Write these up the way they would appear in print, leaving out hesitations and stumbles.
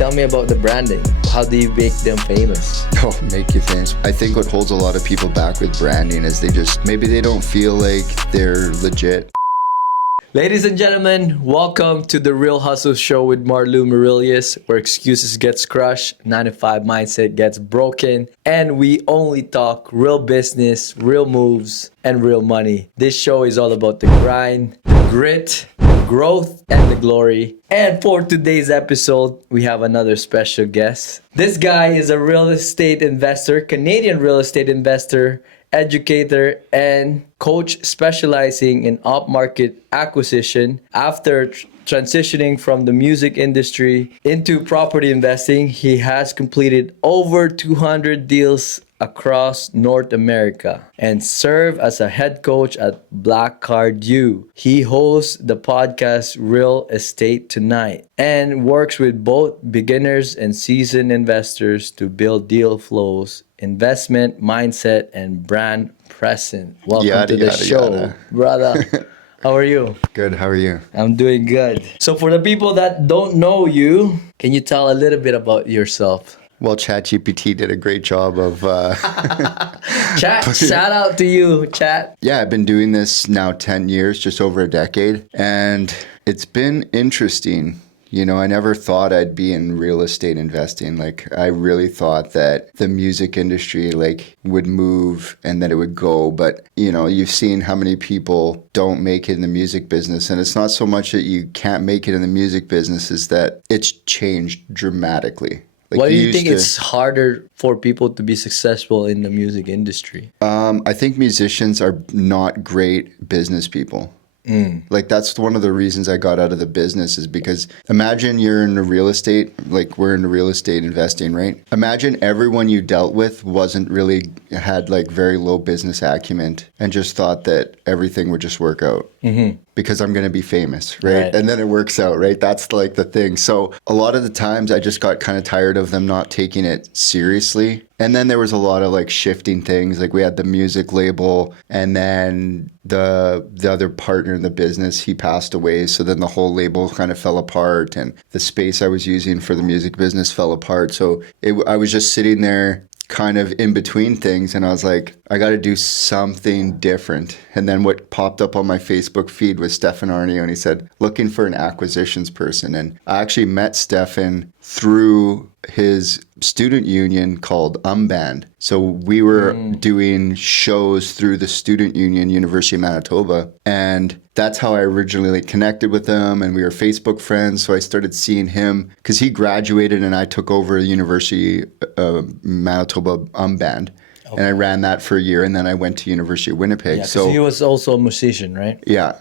Tell me about the branding. How do you make them famous? Oh, make you famous. I think what holds a lot of people back with branding is maybe they don't feel like they're legit. Ladies and gentlemen, welcome to the Real Hustle Show with Marlou Merilles, where excuses gets crushed, 9-to-5 mindset gets broken, and we only talk real business, real moves, and real money. This show is all about the grind, the grit, the growth, and the glory. And for today's episode, we have another special guest. This guy is a real estate investor, Canadian real estate investor, educator, and coach specializing in upmarket acquisition. After transitioning from the music industry into property investing, he has completed over 200 deals across North America and served as a head coach at Black Card U. He hosts the podcast Real Estate Tonight and works with both beginners and seasoned investors to build deal flows, investment mindset, and brand presence. Welcome to the show, brother. How are you? Good, how are you? I'm doing good. So for the people that don't know you, can you tell a little bit about yourself? Well, ChatGPT did a great job of... Chat, shout out to you, Chat. Yeah, I've been doing this now 10 years, just over a decade. And it's been interesting. You know, I never thought I'd be in real estate investing. Like, I really thought that the music industry, would move and that it would go. But, you know, you've seen how many people don't make it in the music business. And it's not so much that you can't make it in the music business, is that it's changed dramatically. Why do you think it's harder for people to be successful in the music industry? I think musicians are not great business people. That's one of the reasons I got out of the business, is because imagine you're in the real estate, we're in the real estate investing, right? Imagine everyone you dealt with had very low business acumen and just thought that everything would just work out. Because I'm going to be famous, right? And then it works out, right? That's the thing. So a lot of the times I just got kind of tired of them not taking it seriously. And then there was a lot of shifting things. We had the music label, and then the other partner in the business, he passed away. So then the whole label kind of fell apart, and the space I was using for the music business fell apart. So I was just sitting there kind of in between things, and I was like, I got to do something different. And then what popped up on my Facebook feed was Stefan Arnio, and he said, looking for an acquisitions person. And I actually met Stefan through his student union called Band. So we were doing shows through the student union, University of Manitoba, and that's how I originally connected with him, and we were Facebook friends. So I started seeing him because he graduated and I took over the University of Manitoba Band. Okay. And I ran that for a year, and then I went to University of Winnipeg. Yeah, so he was also a musician, right? Yeah.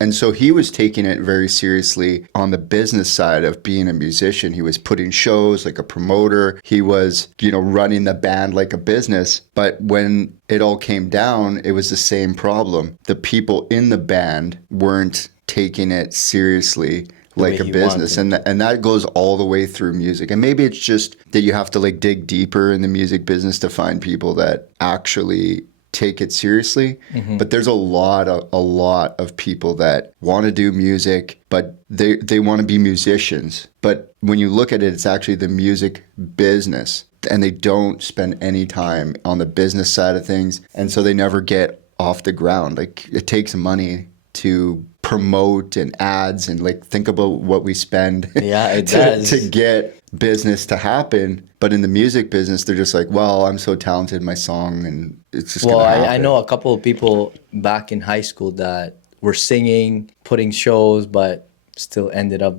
And so he was taking it very seriously on the business side of being a musician. He was putting shows like a promoter. He was, running the band like a business. But when it all came down, it was the same problem. The people in the band weren't taking it seriously like a business. And that goes all the way through music. And maybe it's just that you have to dig deeper in the music business to find people that actually take it seriously. But there's a lot of people that want to do music, but they want to be musicians. But when you look at it, it's actually the music business, and they don't spend any time on the business side of things. And so they never get off the ground. It takes money to promote and ads, and think about what we spend to get business to happen. But in the music business, they're just well, I'm so talented in my song, and it's just gonna happen. I know a couple of people back in high school that were singing, putting shows, but still ended up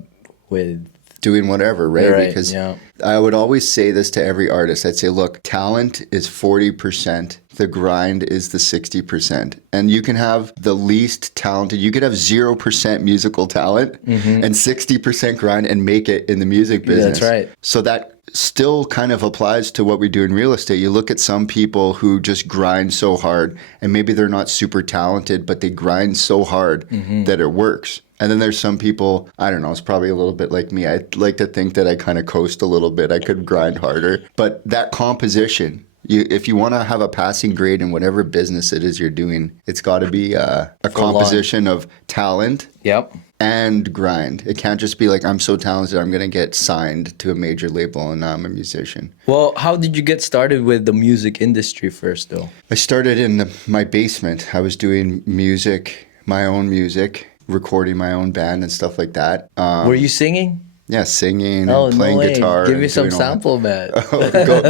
with doing whatever, right? Because I would always say this to every artist. I'd say, look, talent is 40%. The grind is the 60%. And you can have the least talented, you could have 0% musical talent and 60% grind and make it in the music business. Yeah, that's right. So that still kind of applies to what we do in real estate. You look at some people who just grind so hard, and maybe they're not super talented, but they grind so hard that it works. And then there's some people, I don't know, it's probably a little bit like me. I'd like to think that I kind of coast a little bit. I could grind harder. But that composition, if you want to have a passing grade in whatever business it is you're doing, it's got to be a composition of talent and grind. It can't just be like, I'm so talented, I'm going to get signed to a major label and now I'm a musician. Well, how did you get started with the music industry first, though? I started in my basement. I was doing music, my own music, recording my own band and stuff like that. Were you singing? Yeah, singing Oh, and no playing way. guitar. Give me and some doing all that. sample, man.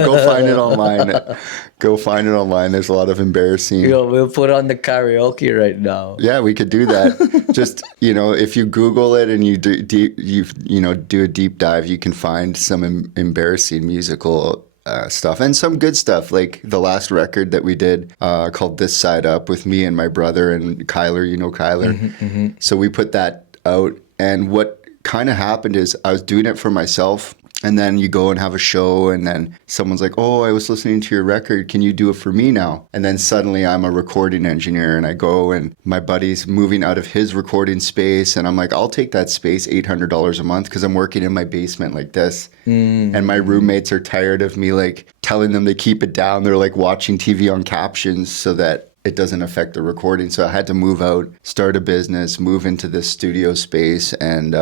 Go find it online. Go find it online. There's a lot of embarrassing. Yo, we'll put on the karaoke right now. Yeah, we could do that. Just, if you Google it and you do do a deep dive, you can find some embarrassing musical stuff and some good stuff, like the last record that we did called This Side Up with me and my brother and Kyler. You know Kyler. So we put that out, and what kind of happened is I was doing it for myself, and then you go and have a show, and then someone's like, oh, I was listening to your record, can you do it for me now? And then suddenly I'm a recording engineer, and I go, and my buddy's moving out of his recording space, and I'm like, I'll take that space, $800 a month, because I'm working in my basement like this. And my roommates are tired of me like telling them to keep it down. They're like watching TV on captions so that it doesn't affect the recording. So I had to move out, start a business, move into this studio space, and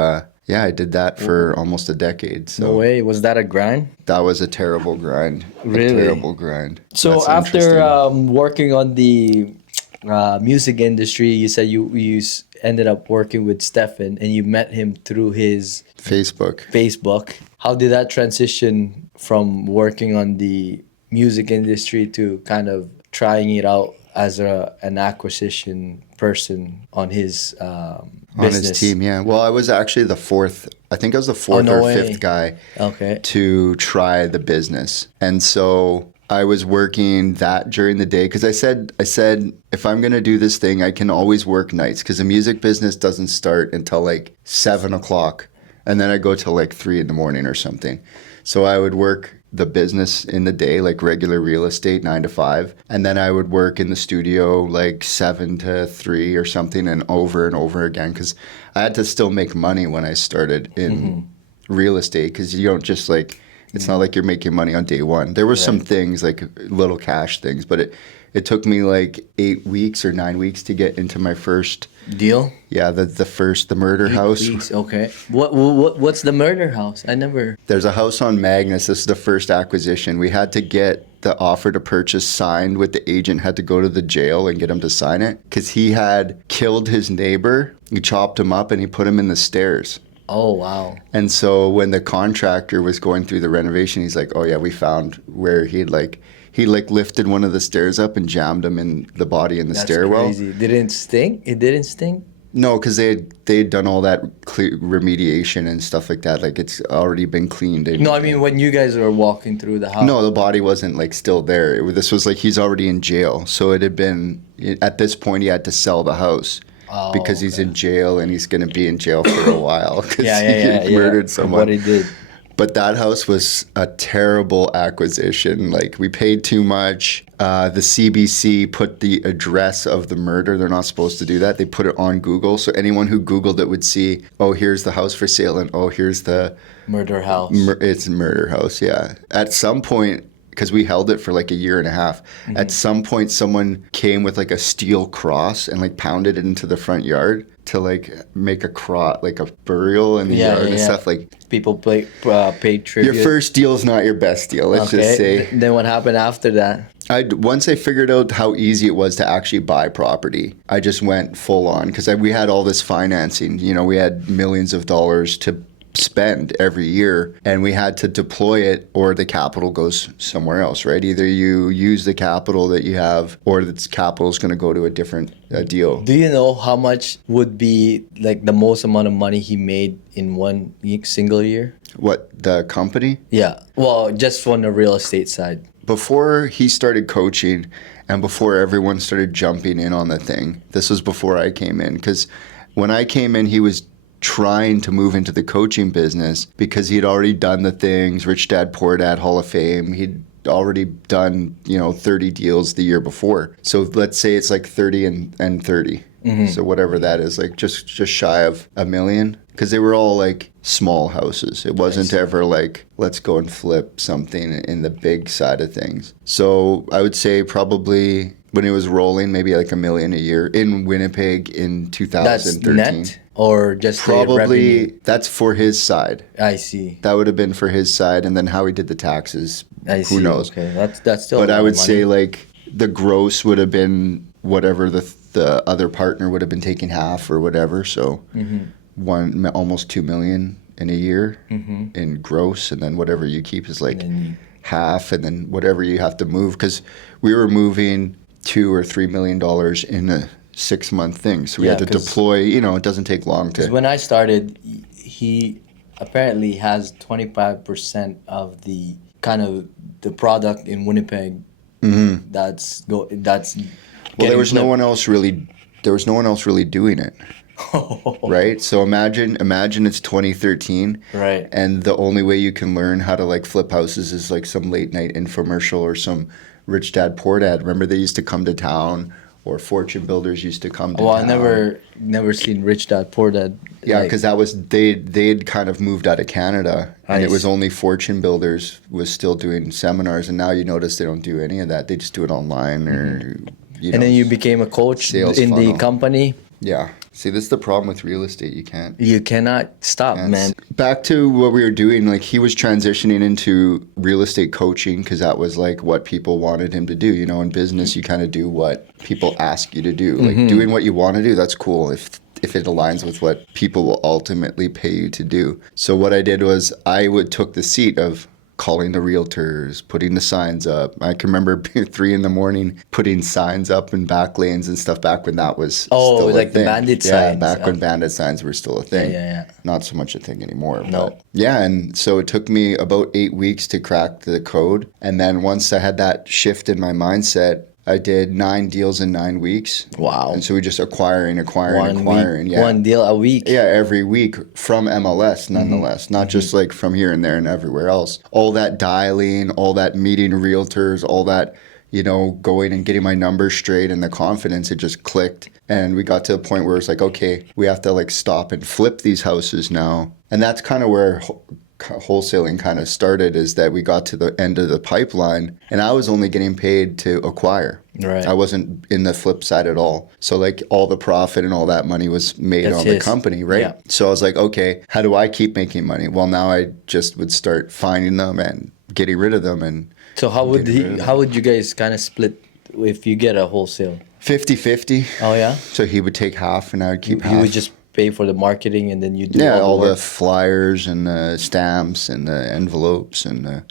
yeah, I did that for almost a decade. So No way. Was that a grind? that was a terrible grind. Really? A terrible grind. So That's after interesting. working on the music industry, you said you ended up working with Stefan, and you met him through his Facebook. Facebook. How did that transition from working on the music industry to kind of trying it out as an acquisition person on his On business? his team, yeah. Well, I was actually the fourth, I think I was the fourth no or way. fifth guy Okay. to try the business. And so I was working that during the day because I said, if I'm going to do this thing, I can always work nights because the music business doesn't start until like 7 o'clock. And then I go till like 3 in the morning or something. So I would work the business in the day, like regular real estate, 9 to 5. And then I would work in the studio like 7 to 3 or something and over again because I had to still make money when I started in real estate because you don't just like, it's not like you're making money on day one. There were some things like little cash things, but it took me like 8 weeks or 9 weeks to get into my first Deal? Yeah, the murder house. Weeks, okay. What's the murder house? I never. There's a house on Magnus. This is the first acquisition. We had to get the offer to purchase signed with the agent, had to go to the jail and get him to sign it because he had killed his neighbor. He chopped him up and he put him in the stairs. Oh, wow. And so when the contractor was going through the renovation, he's like, oh yeah, we found where he lifted one of the stairs up and jammed him in the body in the stairwell. That's crazy. Did it stink? It didn't stink? No, because they'd done all that remediation and stuff like that. Like it's already been cleaned. No, I mean when you guys were walking through the house. No, the body wasn't like still there. This was like he's already in jail. So it had been, at this point he had to sell the house because he's in jail and he's going to be in jail for a while because he murdered someone. What he did. But that house was a terrible acquisition. Like we paid too much. The CBC put the address of the murder. They're not supposed to do that. They put it on Google. So anyone who Googled it would see, oh, here's the house for sale. And oh, here's the murder house. It's a murder house, yeah. At some point, because we held it for like a year and a half, at some point someone came with like a steel cross and like pounded it into the front yard to like make a like a burial in the yard and stuff. Like people paid tribute. Your first deal is not your best deal. Let's just say. Then what happened after that? Once I figured out how easy it was to actually buy property, I just went full on because we had all this financing. You know, we had millions of dollars to spend every year and we had to deploy it or the capital goes somewhere else, right? Either you use the capital that you have or the capital is going to go to a different deal. Do you know how much would be like the most amount of money he made in one single year? What, the company? Yeah. Well, just from the real estate side. Before he started coaching and before everyone started jumping in on the thing, this was before I came in because when I came in, he was trying to move into the coaching business because he'd already done the things, Rich Dad, Poor Dad, Hall of Fame. He'd already done, 30 deals the year before. So let's say it's like 30 and 30. So whatever that is, like just shy of $1 million. Because they were all like small houses. It wasn't ever like, let's go and flip something in the big side of things. So I would say probably when it was rolling, maybe like $1 million a year in Winnipeg in That's 2013. net or just the revenue? Probably that's for his side. I see. That would have been for his side, and then how he did the taxes, I who see. knows? Okay, that's still. But a lot I of would money. say like the gross would have been whatever the other partner would have been taking half or whatever. So almost 2 million in a year in gross, and then whatever you keep is like half, and then whatever you have to move, because we were moving $2 or $3 million in a 6-month thing, so we had to deploy. It doesn't take long to. When I started, he apparently has 25% of the kind of the product in Winnipeg. That's Well, there was no one else really. There was no one else really doing it. Right? So imagine it's 2013. Right. And the only way you can learn how to like flip houses is like some late night infomercial or some Rich Dad Poor Dad. Remember they used to come to town, or fortune builders used to come to town. I never seen Rich Dad Poor Dad. Yeah, because that was they'd kind of moved out of Canada, and it was only fortune builders was still doing seminars, and now you notice they don't do any of that. They just do it online or and then you became a coach in the company. Yeah. See, this is the problem with real estate. You cannot stop, man. Back to what we were doing, like he was transitioning into real estate coaching because that was like what people wanted him to do. In business, you kind of do what people ask you to do. Like doing what you want to do, that's cool if it aligns with what people will ultimately pay you to do. So what I did was took the seat of calling the realtors, putting the signs up. I can remember 3 a.m. putting signs up in back lanes and stuff back when that was still a like thing. the bandit signs. Yeah, back when bandit signs were still a thing. Yeah. Not so much a thing anymore. No. But yeah, and so it took me about 8 weeks to crack the code. And then once I had that shift in my mindset, I did 9 deals in 9 weeks. Wow. And so we just acquiring. Yeah. One deal a week. Yeah, every week from MLS, nonetheless. Not just like from here and there and everywhere else. All that dialing, all that meeting realtors, all that, going and getting my numbers straight and the confidence, it just clicked. And we got to a point where it's like, okay, we have to like stop and flip these houses now. And that's kind of where wholesaling kind of started, is that we got to the end of the pipeline and I was only getting paid to acquire. Right. I wasn't in the flip side at all. So like all the profit and all that money was made on the company, right? Yeah. So I was like, okay, how do I keep making money? Well, now I just would start finding them and getting rid of them. And so how would you guys kind of split if you get a wholesale? 50-50. Oh yeah. So he would take half and I would keep half. He would just pay for the marketing and then you do all the the flyers and the stamps and the envelopes and the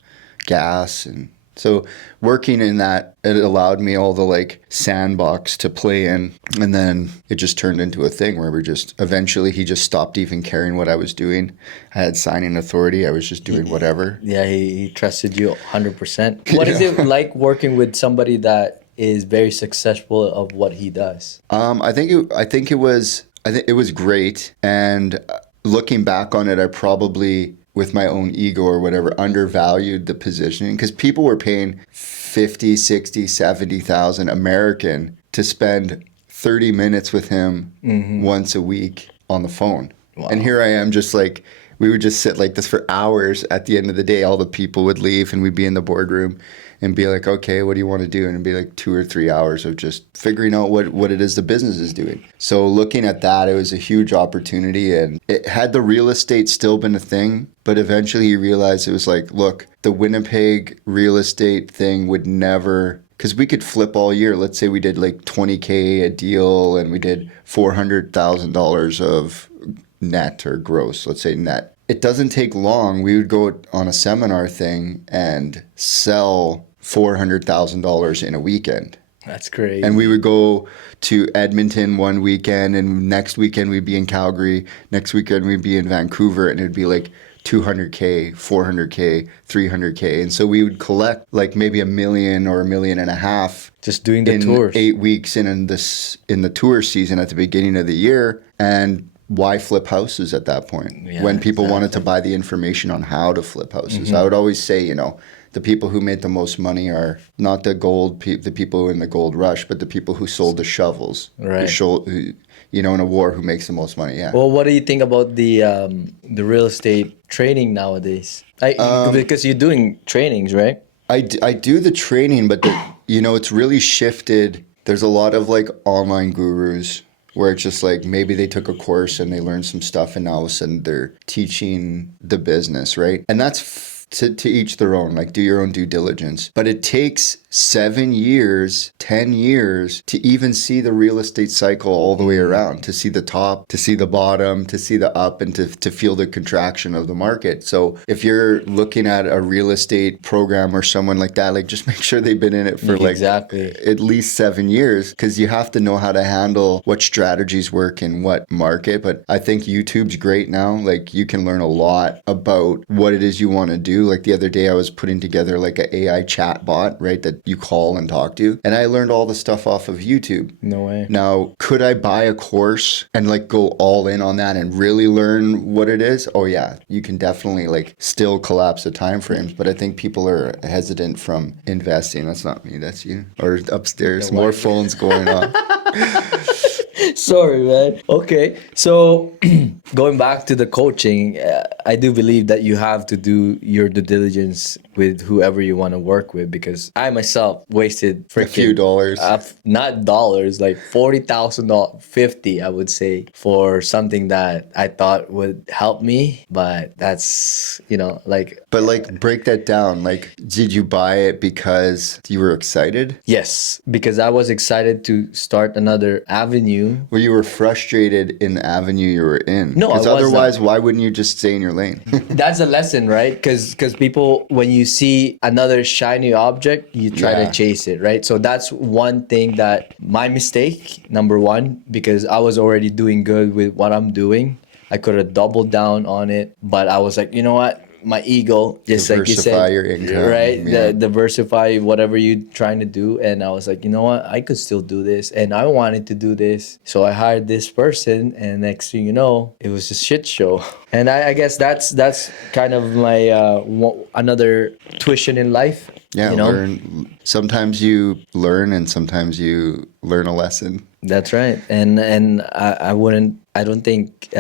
gas. And so working in that, it allowed me all the like sandbox to play in. And then it just turned into a thing where eventually he just stopped even caring what I was doing. I had signing authority. I was just doing whatever. Yeah, he trusted you 100%. What is it like working with somebody that is very successful of what he does? I think it was great, and looking back on it, I probably, with my own ego or whatever, undervalued the positioning, because people were paying 50, 60, 70,000 American to spend 30 minutes with him once a week on the phone. Wow. And here I am, just like, we would just sit like this for hours. At the end of the day, all the people would leave and we'd be in the boardroom and be like, okay, what do you want to do? And it'd be like 2 or 3 hours of just figuring out what it is the business is doing. So looking at that, it was a huge opportunity. And it had the real estate still been a thing, but eventually you realized it was like, look, the Winnipeg real estate thing would never, because we could flip all year. Let's say we did like 20K a deal and we did $400,000 of net or gross, let's say net. It doesn't take long. We would go on a seminar thing and sell $400,000 in a weekend. That's great. And we would go to Edmonton one weekend, and next weekend we'd be in Calgary. Next weekend we'd be in Vancouver, and it'd be like $200K, $400K, $300K. And so we would collect like maybe $1 million or $1.5 million just doing the tours. 8 weeks in the tour season at the beginning of the year. And why flip houses at that point? Yeah, when people wanted to buy the information on how to flip houses. I would always say, the people who made the most money are not the people in the gold rush, but the people who sold the shovels. Right. In a war, who makes the most money. Yeah. Well, what do you think about the real estate training nowadays? Because you're doing trainings, right? I do the training, but it's really shifted There's a lot of like online gurus where it's just like maybe they took a course and they learned some stuff and now all of a sudden they're teaching the business, right? And that's to each their own, like do your own due diligence. But it takes 7 years, 10 years to even see the real estate cycle all the way around, to see the top, to see the bottom, to see the up, and to feel the contraction of the market. So if you're looking at a real estate program or someone like that, like just make sure they've been in it for like Exactly. at least 7 years, because you have to know how to handle what strategies work in what market. But I think YouTube's great now. Like you can learn a lot about what it is you want to do. Like the other day I was putting together like an AI chat bot, right, that you call and talk to. And I learned all the stuff off of YouTube. No way. Now, could I buy a course and like go all in on that and really learn what it is? Oh yeah, you can definitely like still collapse the time frames, but I think people are hesitant from investing. That's not me, that's you. Or upstairs, more phones going on. Sorry, man. Okay. So going back to the coaching, I do believe that you have to do your due diligence with whoever you want to work with, because I myself wasted A few dollars. not dollars, like $40,000, 50, I would say, for something that I thought would help me. But that's, like. But like break that down. Like, did you buy it because you were excited? Yes, because I was excited to start another avenue. Well, you were frustrated in the avenue you were in. No, I because was otherwise, not. why wouldn't you just stay in your lane? That's a lesson, right? Because people, when you see another shiny object, you try Yeah. to chase it, right? So that's one thing that my mistake, number one, because I was already doing good with what I'm doing. I could have doubled down on it, but I was like, you know what? My ego, just like you Diversify said, your income, right? yeah. Diversify whatever you're trying to do. And I was like, you know what? I could still do this. And I wanted to do this. So I hired this person. And next thing you know, it was a shit show. And I guess that's kind of my another tuition in life. Yeah, learn. Sometimes you learn and sometimes you learn a lesson. That's right. And I don't think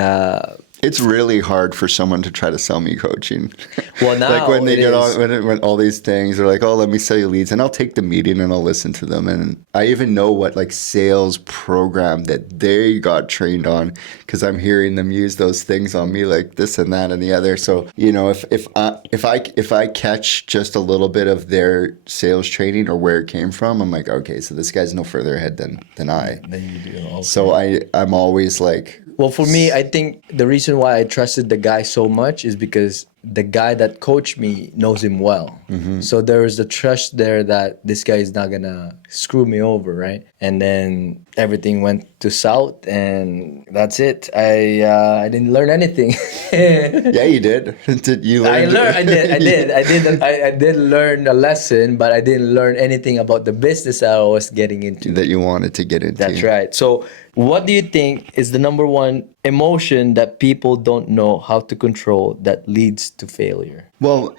It's really hard for someone to try to sell me coaching. Well, now like when they it get is. on, when all these things, they're like, "Oh, let me sell you leads," and I'll take the meeting and I'll listen to them, and I even know what like sales program that they got trained on because I'm hearing them use those things on me, like this and that and the other. So if I catch just a little bit of their sales training or where it came from, I'm like, okay, so this guy's no further ahead than I. Then you do. Okay. So I'm always like. Well, for me, I think the reason why I trusted the guy so much is because the guy that coached me knows him well. Mm-hmm. So there is the trust there that this guy is not gonna screw me over, right? And then everything went to south, and that's it. I didn't learn anything. Yeah, you did. Did you learn? I did learn a lesson, but I didn't learn anything about the business that I was getting into. That you wanted to get into. That's right. So, what do you think is the number one emotion that people don't know how to control that leads to failure? Well,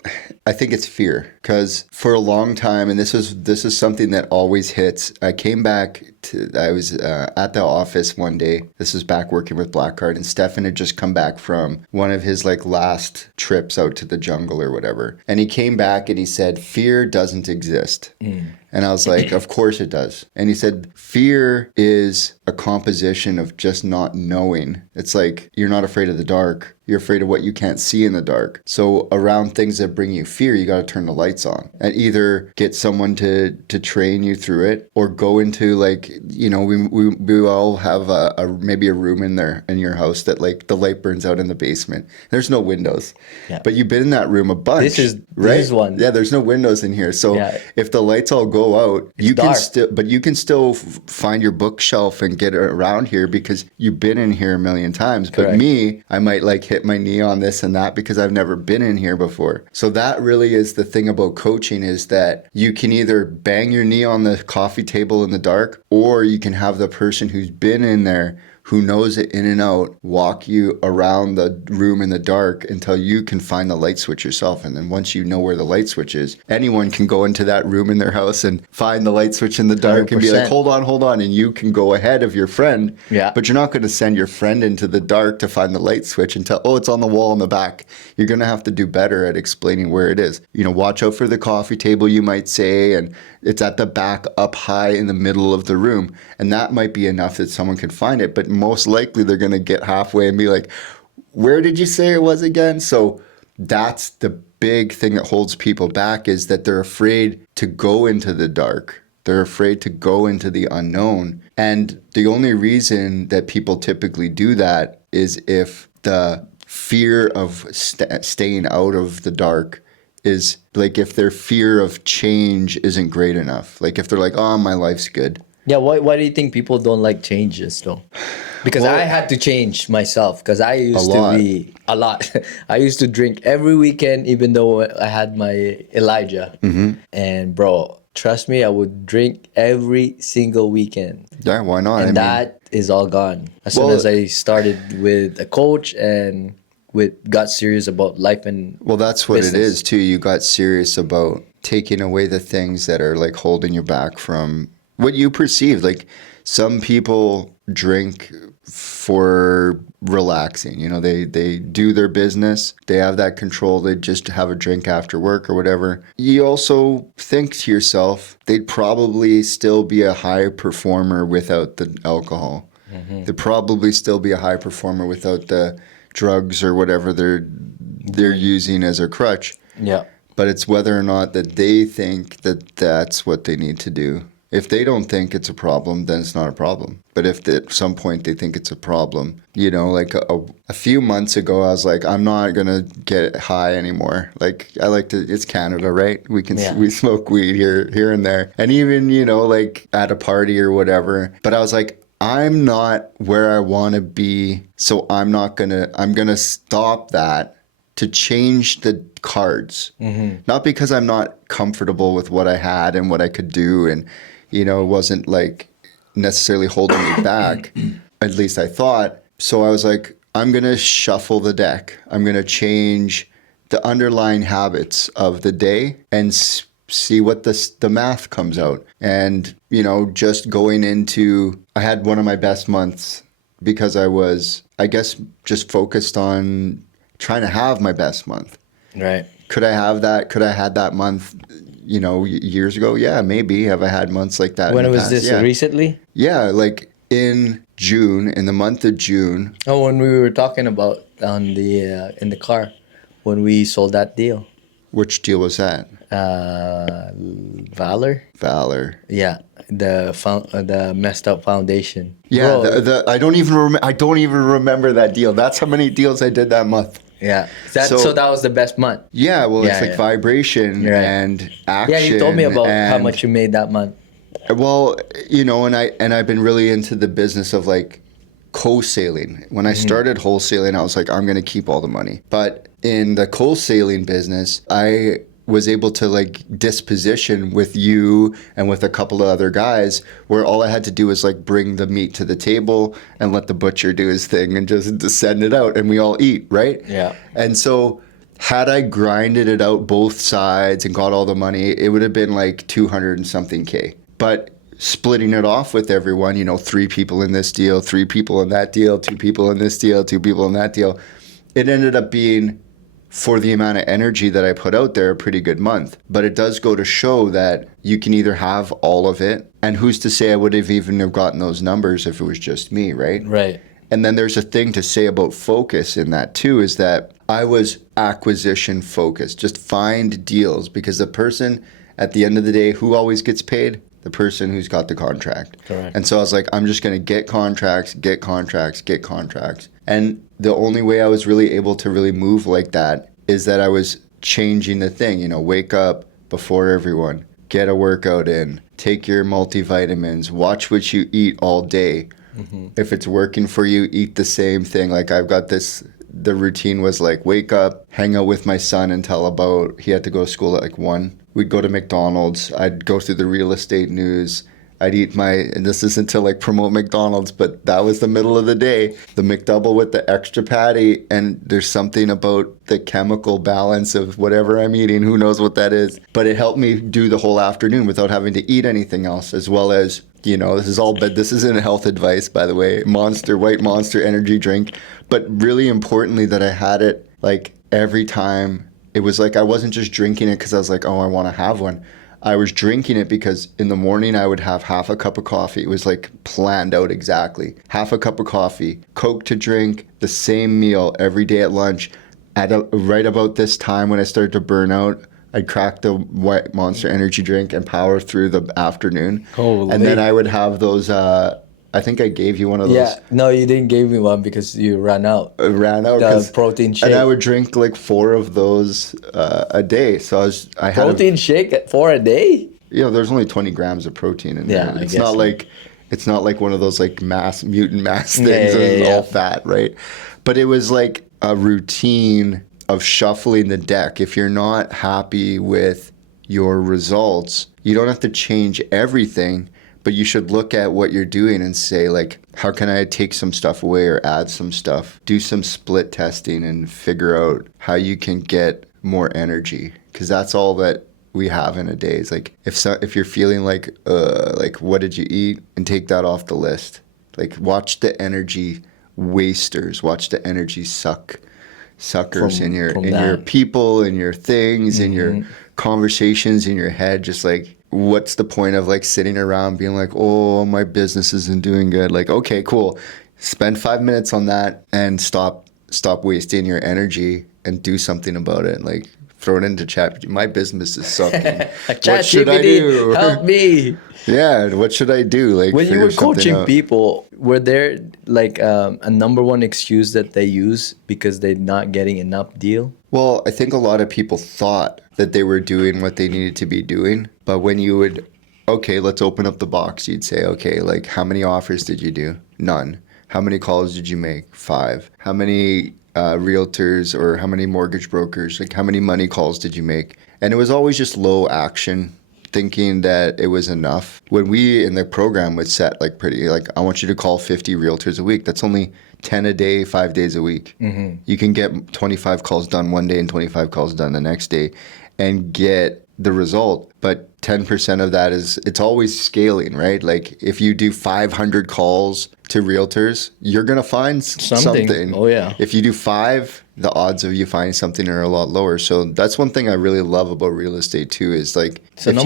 I think it's fear, because for a long time, and this is something that always hits. I came back I was at the office one day. This was back working with Blackcard, and Stefan had just come back from one of his like last trips out to the jungle or whatever. And he came back and he said, "Fear doesn't exist." And I was like, "Of course it does." And he said, "Fear is a composition of just not knowing. It's like you're not afraid of the dark. You're afraid of what you can't see in the dark. So around things that bring you fear, you got to turn the lights on and either get someone to train you through it, or go into like, we all have maybe a room in your house that like the light burns out in the basement. There's no windows, but you've been in that room a bunch. This is one. Yeah, there's no windows in here. So if the lights all go out, you can still find your bookshelf and get around here because you've been in here a million times. But me, I might like hit my knee on this and that because I've never been in here before. So that really is the thing about coaching, is that you can either bang your knee on the coffee table in the dark, or you can have the person who's been in there who knows it in and out, walk you around the room in the dark until you can find the light switch yourself. And then once you know where the light switch is, anyone can go into that room in their house and find the light switch in the dark and be like, 100%. hold on. And you can go ahead of your friend. Yeah. But you're not going to send your friend into the dark to find the light switch and tell, oh, it's on the wall in the back. You're going to have to do better at explaining where it is. You know, watch out for the coffee table, you might say, and it's at the back up high in the middle of the room. And that might be enough that someone can find it. But most likely they're going to get halfway and be like, where did you say it was again? So that's the big thing that holds people back, is that they're afraid to go into the dark. They're afraid to go into the unknown. And the only reason that people typically do that is if the fear of staying out of the dark is like, if their fear of change isn't great enough. Like if they're like, oh, my life's good. Yeah, why do you think people don't like changes though? Because Well, I had to change myself, because I used lot. to be a lot. I used to drink every weekend, even though I had my Elijah. Mm-hmm. And bro, trust me, I would drink every single weekend. Yeah, why not? And that is all gone. As soon as I started with a coach and got serious about life and Well, that's what business. it is too. You got serious about taking away the things that are like holding you back from what you perceive. Like some people drink for relaxing. You know, they do their business. They have that control. They just have a drink after work or whatever. You also think to yourself, they'd probably still be a high performer without the alcohol. Mm-hmm. They'd probably still be a high performer without the drugs or whatever they're using as a crutch. Yeah. But it's whether or not that they think that that's what they need to do. If they don't think it's a problem, then it's not a problem. But if at some point they think it's a problem, you know, like a few months ago, I was like, I'm not going to get high anymore. Like, I like to, it's Canada, right? We smoke weed here and there. And even, you know, like at a party or whatever. But I was like, I'm not where I want to be. So I'm going to stop that to change the cards. Mm-hmm. Not because I'm not comfortable with what I had and what I could do. And, you know, it wasn't like necessarily holding me back. At least I thought. So I was like, I'm going to shuffle the deck. I'm going to change the underlying habits of the day and see what the math comes out. And, you know, just going into, I had one of my best months because I was, I guess, just focused on trying to have my best month. Right. Could I have that? Could I had that month, you know, years ago? Yeah, maybe. Have I had months like that? When in the was past? this? Yeah. Recently? Yeah, like in June, in the month of June. Oh, when we were talking about on the in the car, when we sold that deal. Which deal was that? Valor. Yeah, the messed up foundation. Yeah, Bro, I don't even remember that deal. That's how many deals I did that month. yeah. So that was the best month. Yeah, well, it's Yeah, like yeah. vibration Right. and action. Yeah, you told me about how and- much you made that month. Well, you know, and I've been really into the business of like co-sailing. When I started wholesaling, I was like, I'm going to keep all the money. But in the co-sailing business, I was able to like disposition with you and with a couple of other guys where all I had to do was like bring the meat to the table and let the butcher do his thing and just send it out and we all eat, right? Yeah. And so had I grinded it out both sides and got all the money, it would have been like 200 and something K. But splitting it off with everyone, you know, 3 people in this deal, 3 people in that deal, 2 people in this deal, 2 people in that deal, it ended up being, for the amount of energy that I put out there, a pretty good month. But it does go to show that you can either have all of it, and who's to say I would have even have gotten those numbers if it was just me, right? Right. And then there's a thing to say about focus in that too, is that I was acquisition focused. Just find deals, because the person at the end of the day, who always gets paid? The person who's got the contract. Correct. And so I was like, I'm just going to get contracts. And the only way I was really able to really move like that is that I was changing the thing, you know, wake up before everyone, get a workout in, take your multivitamins, watch what you eat all day. Mm-hmm. If it's working for you, eat the same thing. Like I've got this, the routine was like wake up, hang out with my son until about, he had to go to school at like 1. We'd go to McDonald's. I'd go through the real estate news. I'd eat and this isn't to like promote McDonald's, but that was the middle of the day, the McDouble with the extra patty. And there's something about the chemical balance of whatever I'm eating, who knows what that is. But it helped me do the whole afternoon without having to eat anything else, as well as, this isn't health advice, by the way, White Monster energy drink. But really importantly that I had it like every time. It was like I wasn't just drinking it because I was like, oh, I want to have one. I was drinking it because in the morning I would have half a cup of coffee. It was like planned out exactly. Half a cup of coffee, Coke to drink, the same meal every day at lunch. Right about this time when I started to burn out, I'd crack the White Monster energy drink and power through the afternoon. Holy. And then I would have those, I think I gave you one of those. Yeah, no, you didn't give me one because you ran out. The protein shake. And I would drink like 4 of those a day. So I had protein shake at 4 a day? There's only 20 grams of protein in there. Yeah, It's not like one of those like mutant mass things. It's all fat, right? But it was like a routine of shuffling the deck. If you're not happy with your results, you don't have to change everything. But you should look at what you're doing and say, like, how can I take some stuff away or add some stuff? Do some split testing and figure out how you can get more energy. Because that's all that we have in a day. Is like, if you're feeling like what did you eat? And take that off the list. Like, watch the energy wasters. Watch the energy suckers in your people, in your things, in your conversations, in your head. Just like, what's the point of like sitting around being like, oh, my business isn't doing good? Like, okay, cool. Spend 5 minutes on that and stop wasting your energy and do something about it. Like, throw it into chat. My business is sucking. What should I do? Help me. Yeah, what should I do? Like, when you were coaching people, were there like a number one excuse that they use because they're not getting enough deal? Well, I think a lot of people thought that they were doing what they needed to be doing. But when you would, okay, let's open up the box, you'd say, okay, like, how many offers did you do? None. How many calls did you make? 5. How many realtors or how many mortgage brokers, like, how many money calls did you make? And it was always just low action, thinking that it was enough. When we in the program would set I want you to call 50 realtors a week. That's only 10 a day, 5 days a week. Mm-hmm. You can get 25 calls done one day and 25 calls done the next day and get the result. But 10% of that it's always scaling, right? Like, if you do 500 calls to realtors, you're going to find something. Oh, yeah. If you do 5, the odds of you finding something are a lot lower. So that's one thing I really love about real estate too, is like, if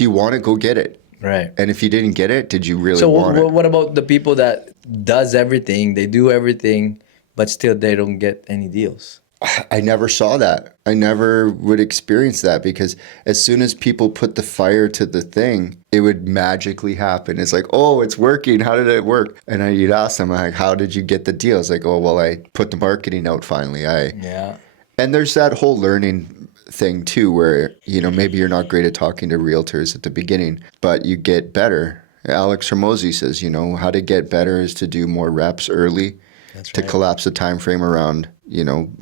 you want it, go get it. Right. And if you didn't get it, did you really want it? So what about the people that does everything, they do everything, but still they don't get any deals? I never saw that. I never would experience that, because as soon as people put the fire to the thing, it would magically happen. It's like, oh, it's working. How did it work? And you'd ask them, like, how did you get the deal? It's like, oh, well, I put the marketing out finally. Yeah. And there's that whole learning thing too, where, maybe you're not great at talking to realtors at the beginning, but you get better. Alex Hormozi says, how to get better is to do more reps early. That's right. To collapse the time frame around,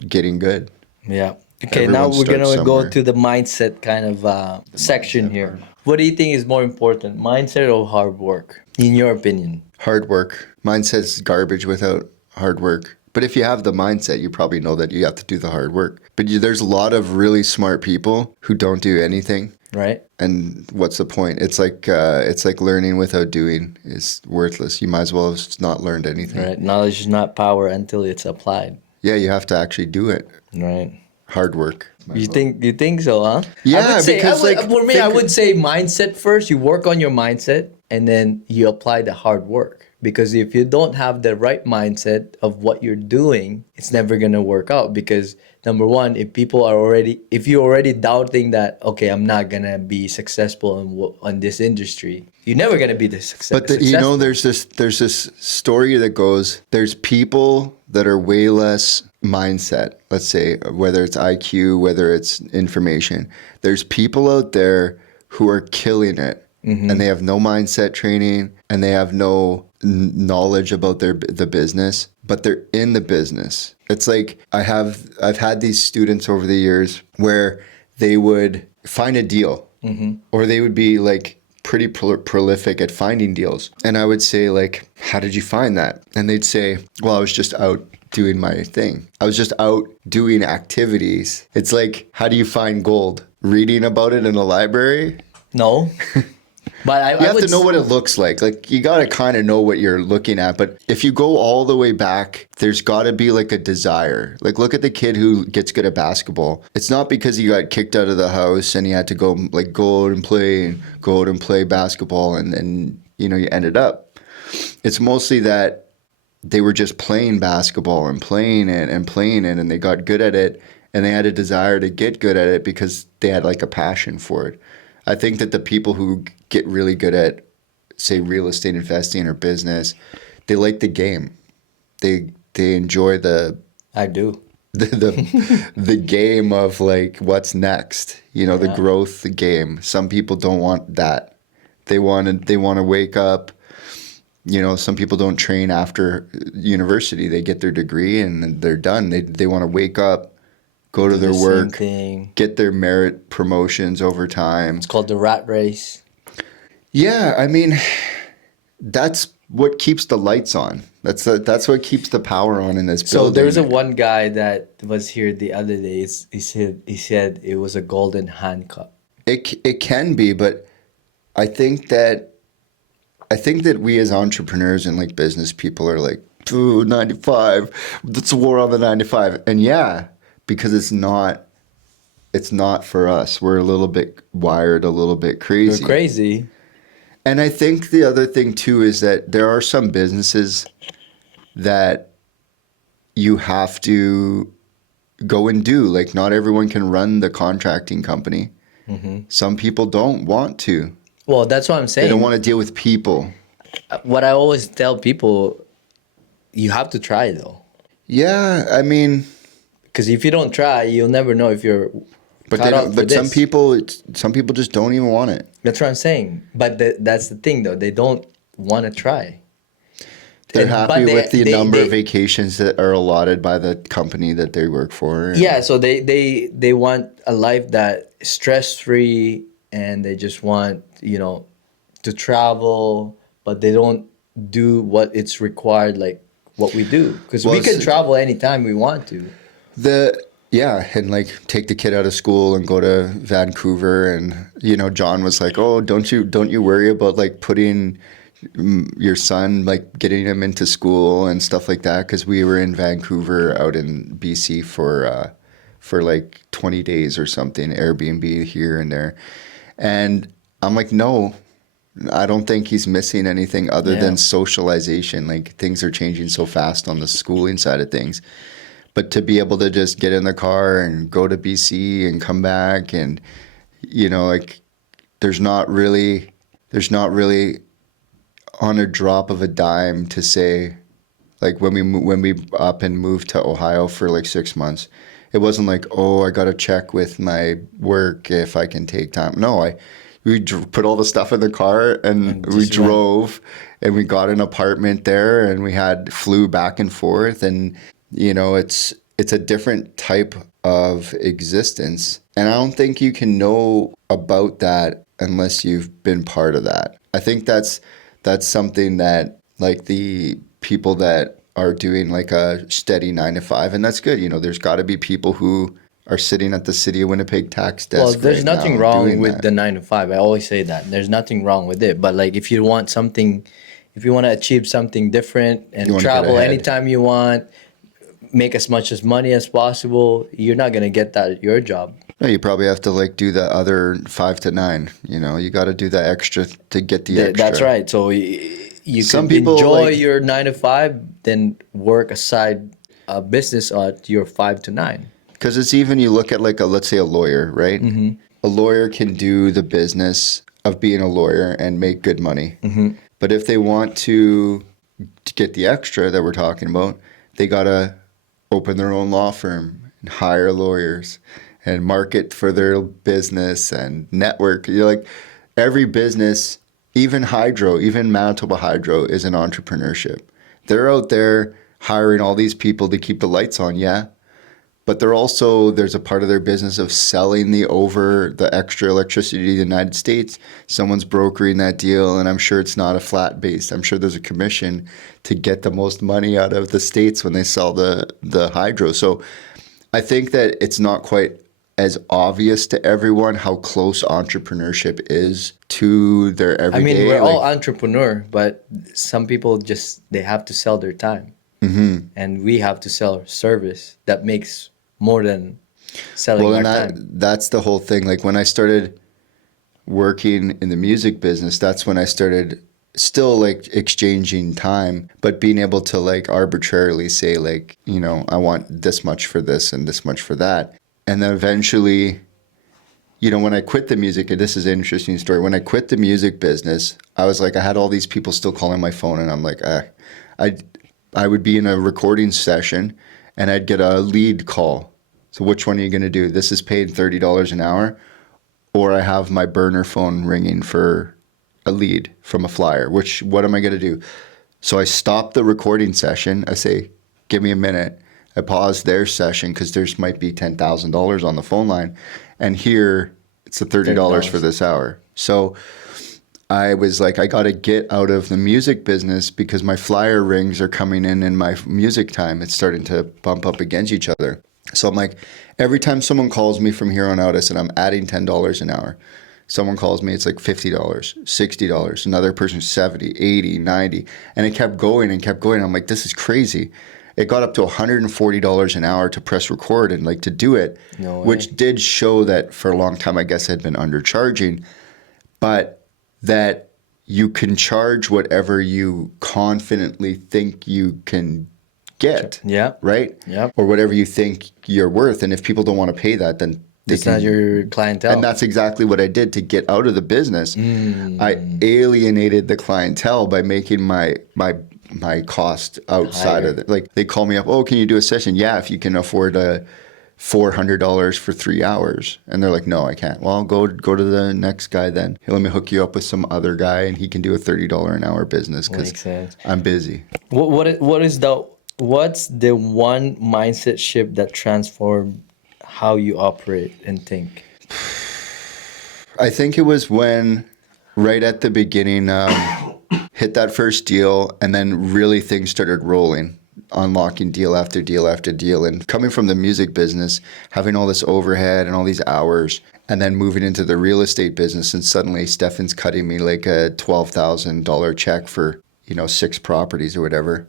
getting good. Yeah. Okay, now we're going to go to the mindset kind of section here. What do you think is more important, mindset or hard work, in your opinion? Hard work. Mindset's garbage without hard work. But if you have the mindset, you probably know that you have to do the hard work. But there's a lot of really smart people who don't do anything. Right. And what's the point? It's like learning without doing is worthless. You might as well have not learned anything. Right. Knowledge is not power until it's applied. Yeah, you have to actually do it. Right. Hard work. You think so, huh? Yeah, for me, I would say mindset first. You work on your mindset, and then you apply the hard work. Because if you don't have the right mindset of what you're doing, it's never gonna work out. Because number one, if you're already doubting that, okay, I'm not gonna be successful in this industry, you're never gonna be successful. But there's this story that goes, there's people that are way less mindset. Let's say whether it's IQ, whether it's information. There's people out there who are killing it, and they have no mindset training, and they have no knowledge about the business, but they're in the business. It's like I've had these students over the years where they would find a deal, or they would be like pretty prolific at finding deals. And I would say, like, how did you find that? And they'd say, well, I was just out doing my thing. I was just out doing activities. It's like, how do you find gold? Reading about it in a library? No. But You have to know what it looks like. Like, you got to kind of know what you're looking at. But if you go all the way back, there's got to be like a desire. Like, look at the kid who gets good at basketball. It's not because he got kicked out of the house and he had to go out and play basketball and you know, you ended up. It's mostly that they were just playing basketball and playing it and they got good at it and they had a desire to get good at it because they had like a passion for it. I think that the people who get really good at, say, real estate investing or business, they like the game. They enjoy I do. the game of like what's next. You know, the growth, the game. Some people don't want that. They want to wake up. You know, some people don't train after university. They get their degree and they're done. They want to wake up, go to their work, get their merit promotions over time. It's called the rat race. Yeah, I mean, that's what keeps the lights on. That's what keeps the power on in this building. So there's one guy that was here the other day. He said it was a golden handcuff. It can be, but I think that we as entrepreneurs and like business people are like, 95. That's a war on the 95. And yeah, because it's not for us. We're a little bit wired, a little bit crazy. We're crazy. And I think the other thing too is that there are some businesses that you have to go and do. Like, not everyone can run the contracting company. Mm-hmm. Some people don't want to. Well, that's what I'm saying. They don't want to deal with people. What I always tell people, you have to try though. Yeah, I mean, because if you don't try, you'll never know if you're. But some people just don't even want it. That's what I'm saying. But that's the thing, though. They don't want to try. They're happy with the number of vacations that are allotted by the company that they work for. Yeah, so they want a life that is stress-free, and they just want, you know, to travel, but they don't do what it's required, like what we do. Because we can travel anytime we want to. Yeah, and like take the kid out of school and go to Vancouver, and you know, John was like, "Oh, don't you worry about like putting your son, like getting him into school and stuff like that," because we were in Vancouver out in BC for like 20 days or something, Airbnb here and there, and I'm like, no, I don't think he's missing anything other than socialization. Like, things are changing so fast on the schooling side of things. But to be able to just get in the car and go to BC and come back, and you know, like there's not really on a drop of a dime to say, like when we up and moved to Ohio for like 6 months, it wasn't like, oh, I got to check with my work if I can take time. No, we put all the stuff in the car and we drove and we got an apartment there and we flew back and forth, and you know, it's a different type of existence. And I don't think you can know about that unless you've been part of that. I think that's something that like the people that are doing like a steady 9 to 5, and that's good. You know, there's got to be people who are sitting at the City of Winnipeg tax desk. Well, there's nothing wrong with the 9 to 5. I always say that. There's nothing wrong with it. But like if you want to achieve something different and travel anytime you want, make as much as money as possible, you're not going to get that at your job. No, you probably have to like do the other 5 to 9. You know, you got to do the extra to get the extra. That's right. So you can enjoy your 9 to 5, then work aside a business at your 5 to 9. Because it's even, you look at like let's say a lawyer, right? Mm-hmm. A lawyer can do the business of being a lawyer and make good money. Mm-hmm. But if they want to get the extra that we're talking about, they got to open their own law firm and hire lawyers and market for their business and network. You're like, every business, even Manitoba Hydro is an entrepreneurship. They're out there hiring all these people to keep the lights on, yeah. but there's a part of their business of selling the extra electricity to the United States. Someone's brokering that deal, and I'm sure it's not a flat base. I'm sure there's a commission to get the most money out of the States when they sell the hydro. So I think that it's not quite as obvious to everyone how close entrepreneurship is to their everyday. I mean, we're all entrepreneur, but some people they have to sell their time. Mm-hmm. And we have to sell service that makes more than selling our time. That's the whole thing. Like when I started working in the music business, that's when I started still like exchanging time, but being able to like arbitrarily say like, I want this much for this and this much for that. And then eventually, when I quit the music, and this is an interesting story, when I quit the music business, I was like, I had all these people still calling my phone, and I'm like, I would be in a recording session and I'd get a lead call. So which one are you going to do? This is paid $30 an hour, or I have my burner phone ringing for a lead from a flyer. What am I going to do? So I stop the recording session. I say, give me a minute. I pause their session because there might be $10,000 on the phone line. And here it's the $30 for this hour. So I was like, I got to get out of the music business because my flyer rings are coming in my music time. It's starting to bump up against each other. So I'm like, every time someone calls me from here on out, I said, I'm adding $10 an hour. Someone calls me, it's like $50, $60. Another person, 70, 80, 90. And it kept going and kept going. I'm like, this is crazy. It got up to $140 an hour to press record and like to do it, which did show that for a long time, I guess I'd been undercharging, but that you can charge whatever you confidently think you can get. Yeah. Right? Yeah. Or whatever you think you're worth. And if people don't want to pay that, then it's not your clientele. And that's exactly what I did to get out of the business. I alienated the clientele by making my cost outside of it. Like they call me up, oh, can you do a session? Yeah, if you can afford $400 for 3 hours. And they're like, no, I can't. Well, go to the next guy then. Hey, let me hook you up with some other guy and he can do a $30 an hour business because I'm busy. What's the one mindset shift that transformed how you operate and think? I think it was when right at the beginning, hit that first deal, and then really things started rolling, unlocking deal after deal after deal. And coming from the music business, having all this overhead and all these hours, and then moving into the real estate business, and suddenly Stefan's cutting me like a $12,000 check for, 6 properties or whatever.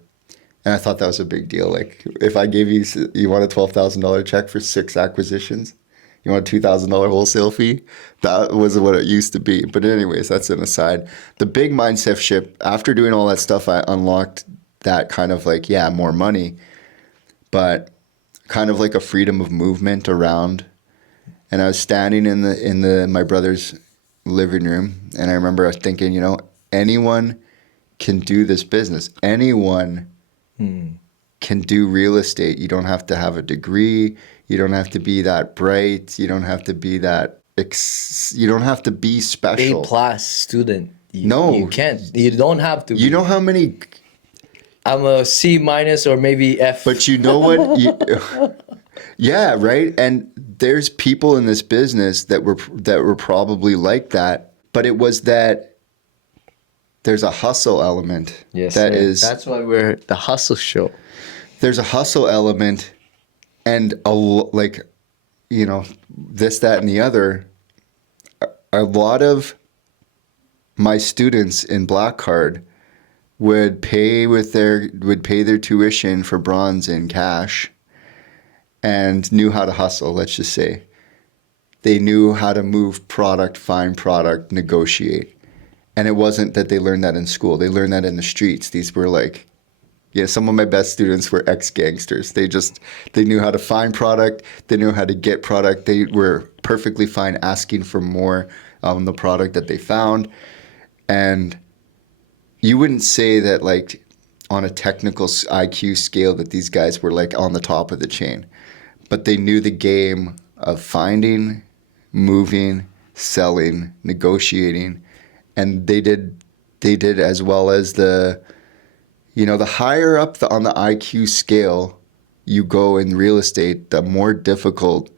And I thought that was a big deal. Like, if I gave you want a $12,000 check for 6 acquisitions? You want a $2,000 wholesale fee? That was what it used to be. But anyways, that's an aside. The big mindset shift, after doing all that stuff, I unlocked that kind of like, more money, but kind of like a freedom of movement around. And I was standing in my brother's living room, and I remember thinking, anyone can do this business. Anyone can do real estate. You don't have to have a degree. You don't have to be that bright. You don't have to be you don't have to be special. A+ student. No. You can't. You don't have to be. You know how many... I'm a C- or maybe F. But you know what? Yeah, right? And there's people in this business that were probably like that, but it was that there's a hustle element. Yes, that's why we're the hustle show. There's a hustle element and this, that, and the other. A lot of my students in Black Card would pay their tuition for bronze in cash and knew how to hustle, let's just say. They knew how to move product, find product, negotiate. And it wasn't that they learned that in school. They learned that in the streets. These were some of my best students were ex-gangsters. They knew how to find product. They knew how to get product. They were perfectly fine asking for more on the product that they found. And you wouldn't say that like on a technical IQ scale that these guys were like on the top of the chain. But they knew the game of finding, moving, selling, negotiating. And they did as well as the higher up on the IQ scale, you go in real estate, the more difficult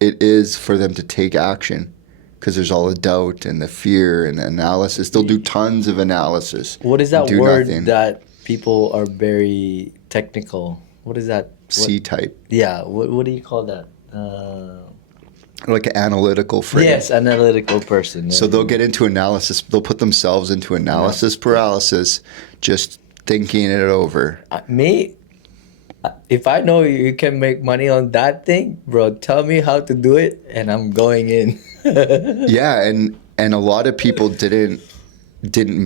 it is for them to take action, because there's all the doubt and the fear and the analysis. They'll do tons of analysis. What is and that do word nothing. that people are very technical? What is that? C-type. Yeah. What do you call that? Like an analytical frame. Yes, analytical person. So they'll get into analysis. They'll put themselves into analysis paralysis, just thinking it over. Me, if I know you can make money on that thing, bro, tell me how to do it, and I'm going in. Yeah, and a lot of people didn't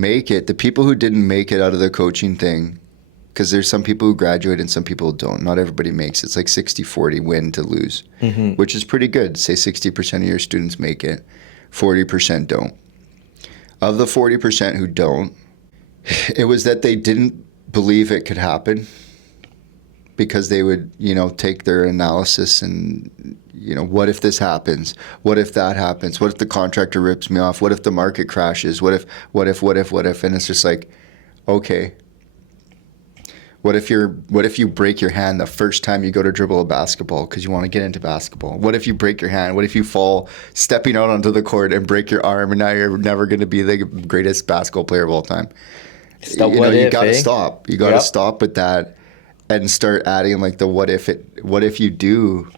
make it. The people who didn't make it out of the coaching thing, because there's some people who graduate and some people don't. Not everybody makes it. It's like 60-40 win to lose, which is pretty good. Say 60% of your students make it, 40% don't. Of the 40% who don't, it was that they didn't believe it could happen, because they would, take their analysis and, what if this happens? What if that happens? What if the contractor rips me off? What if the market crashes? What if? And it's just like, okay. What if you break your hand the first time you go to dribble a basketball because you want to get into basketball? What if you break your hand? What if you fall stepping out onto the court and break your arm, and now you're never going to be the greatest basketball player of all time? You got to stop. You got to stop with that and start adding like the what if you do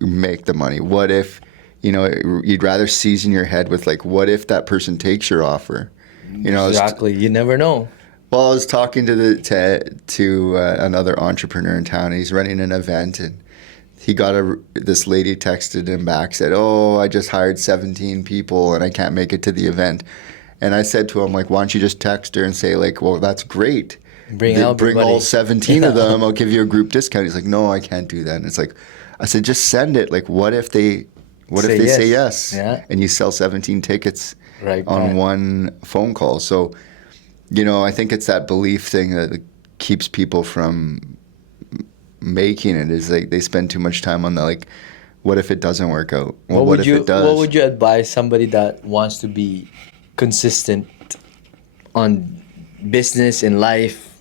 make the money? What if, you'd rather season your head with like, what if that person takes your offer? Exactly. You never know. Well, I was talking to another entrepreneur in town. He's running an event, and he got this lady texted him back, said, "Oh, I just hired 17 people, and I can't make it to the event." And I said to him, like, "Why don't you just text her and say, like, well, that's great. Bring all 17 of them. I'll give you a group discount." He's like, "No, I can't do that." And it's like, I said, just send it. Like, what if they say yes, and you sell 17 tickets on one phone call? So. I think it's that belief thing that keeps people from making it, is like they spend too much time on the like, what if it doesn't work out? Well, what if it does? What would you advise somebody that wants to be consistent on business and life?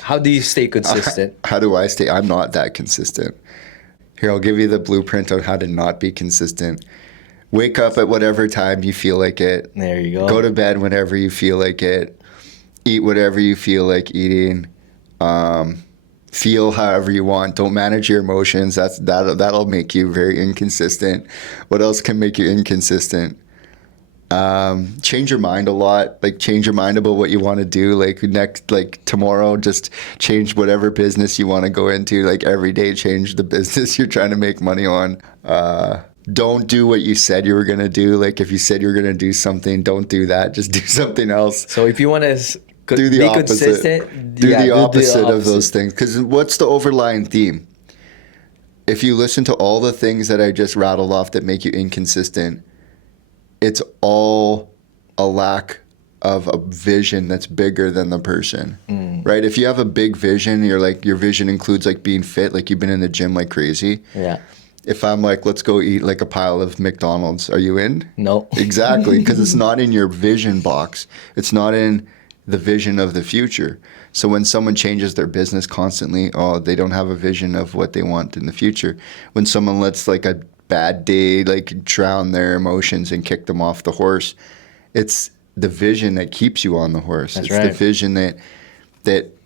How do you stay consistent? How do I stay? I'm not that consistent. Here, I'll give you the blueprint on how to not be consistent. Wake up at whatever time you feel like it. There you go. Go to bed whenever you feel like it. Eat whatever you feel like eating. Feel however you want. Don't manage your emotions. That'll make you very inconsistent. What else can make you inconsistent? Change your mind a lot. Like, change your mind about what you want to do. Like tomorrow, just change whatever business you want to go into. Like, every day, change the business you're trying to make money on. Don't do what you said you were going to do. Like, if you said you were going to do something, don't do that. Just do something else. So if you want to be consistent, do the opposite of those things. Because what's the overlying theme? If you listen to all the things that I just rattled off that make you inconsistent, it's all a lack of a vision that's bigger than the person, right? If you have a big vision, your vision includes like being fit, like you've been in the gym like crazy. Yeah. If I'm like, let's go eat like a pile of McDonald's, are you in? No. Exactly, because it's not in your vision box. It's not in the vision of the future. So when someone changes their business constantly, they don't have a vision of what they want in the future. When someone lets like a bad day like drown their emotions and kick them off the horse, it's the vision that keeps you on the horse. That's it's right. The vision that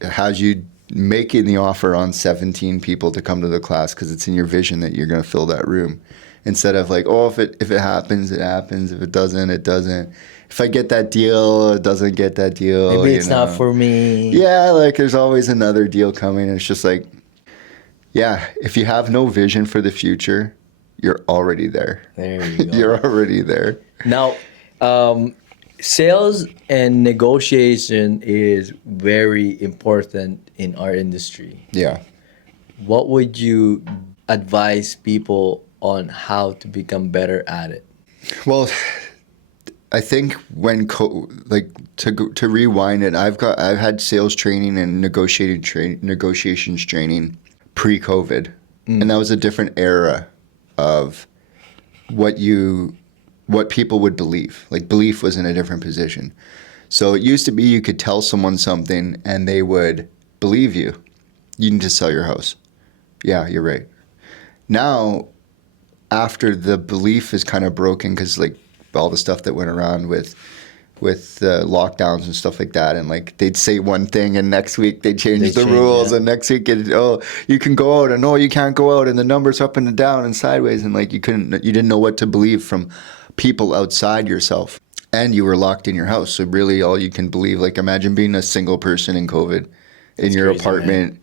has you making the offer on 17 people to come to the class, because it's in your vision that you're going to fill that room, instead of like, if it happens, it happens. If it doesn't, it doesn't. If I get that deal, it doesn't get that deal. Maybe it's not for me. Yeah, like there's always another deal coming. And it's just like, yeah, if you have no vision for the future, you're already there. There you go. You're already there. Now, sales and negotiation is very important in our industry. Yeah. What would you advise people on how to become better at it? Well, I think when to rewind it, I've had sales training and negotiations training pre-COVID, and that was a different era of what people would believe. Like, belief was in a different position. So it used to be you could tell someone something and they would believe you. You need to sell your house. Yeah, you're right. Now, after the belief is kind of broken, because like all the stuff that went around with lockdowns and stuff like that, and like they'd say one thing and next week they change the rules, yeah. and next week you can go out, and no, you can't go out, and the numbers up and down and sideways, and like you didn't know what to believe from people outside yourself, and you were locked in your house. So really all you can believe, like imagine being a single person in COVID in your crazy, apartment, man.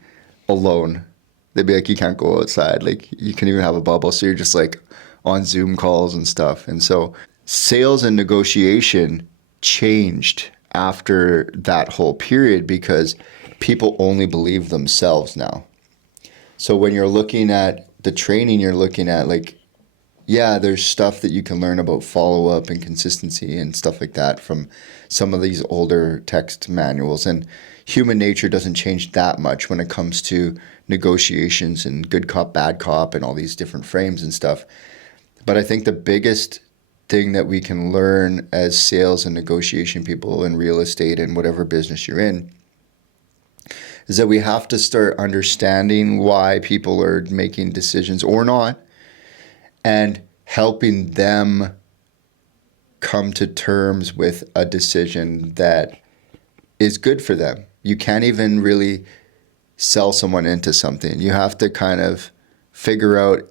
alone. They'd be like, you can't go outside. Like you can even have a bubble. So you're just like on Zoom calls and stuff. And so sales and negotiation changed after that whole period because people only believe themselves now. So when you're looking at the training, you're looking at like, yeah, there's stuff that you can learn about follow up and consistency and stuff like that from some of these older text manuals. And human nature doesn't change that much when it comes to negotiations and good cop, bad cop, and all these different frames and stuff. But I think the biggest thing that we can learn as sales and negotiation people in real estate and whatever business you're in is that we have to start understanding why people are making decisions or not, and helping them come to terms with a decision that is good for them. You can't even really sell someone into something. You have to kind of figure out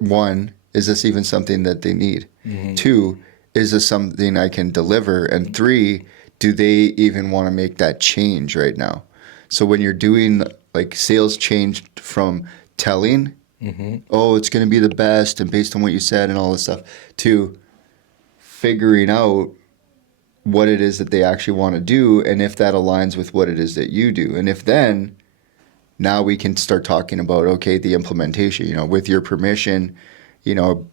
one, is this even something that they need? Mm-hmm. Two, is this something I can deliver? And three, do they even want to make that change right now? So when you're doing like sales changed from telling, oh, it's going to be the best and based on what you said and all this stuff, to figuring out what it is that they actually want to do and if that aligns with what it is that you do. And if then, now we can start talking about, okay, the implementation, with your permission,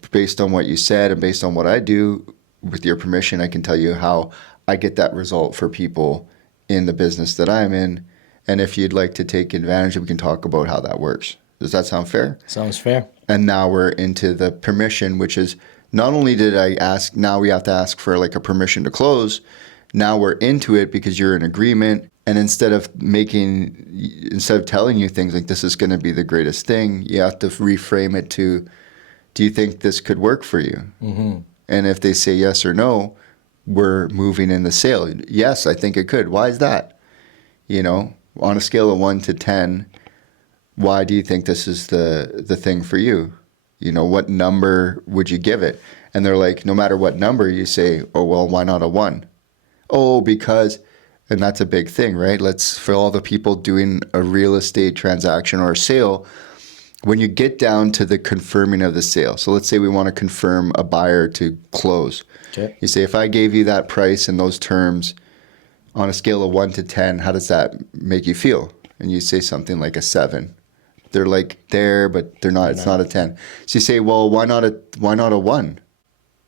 based on what you said and based on what I do, with your permission, I can tell you how I get that result for people in the business that I'm in. And if you'd like to take advantage, we can talk about how that works. Does that sound fair? Sounds fair. And now we're into the permission, which is not only did I ask, now we have to ask for like a permission to close. Now we're into it because you're in agreement. And instead of telling you things like this is going to be the greatest thing, you have to reframe it to, do you think this could work for you? Mm-hmm. And if they say yes or no, we're moving in the sale. Yes, I think it could. Why is that? On a scale of 1 to 10, why do you think this is the thing for you? What number would you give it? And they're like, no matter what number, you say, oh, well, why not a 1? Oh, because, and that's a big thing, right? For all the people doing a real estate transaction or a sale, when you get down to the confirming of the sale, so let's say we want to confirm a buyer to close. Okay. You say, if I gave you that price and those terms on a scale of 1 to 10, how does that make you feel? And you say something like a 7. They're like there, but they're not. It's not a 10. So you say, well, why not a 1?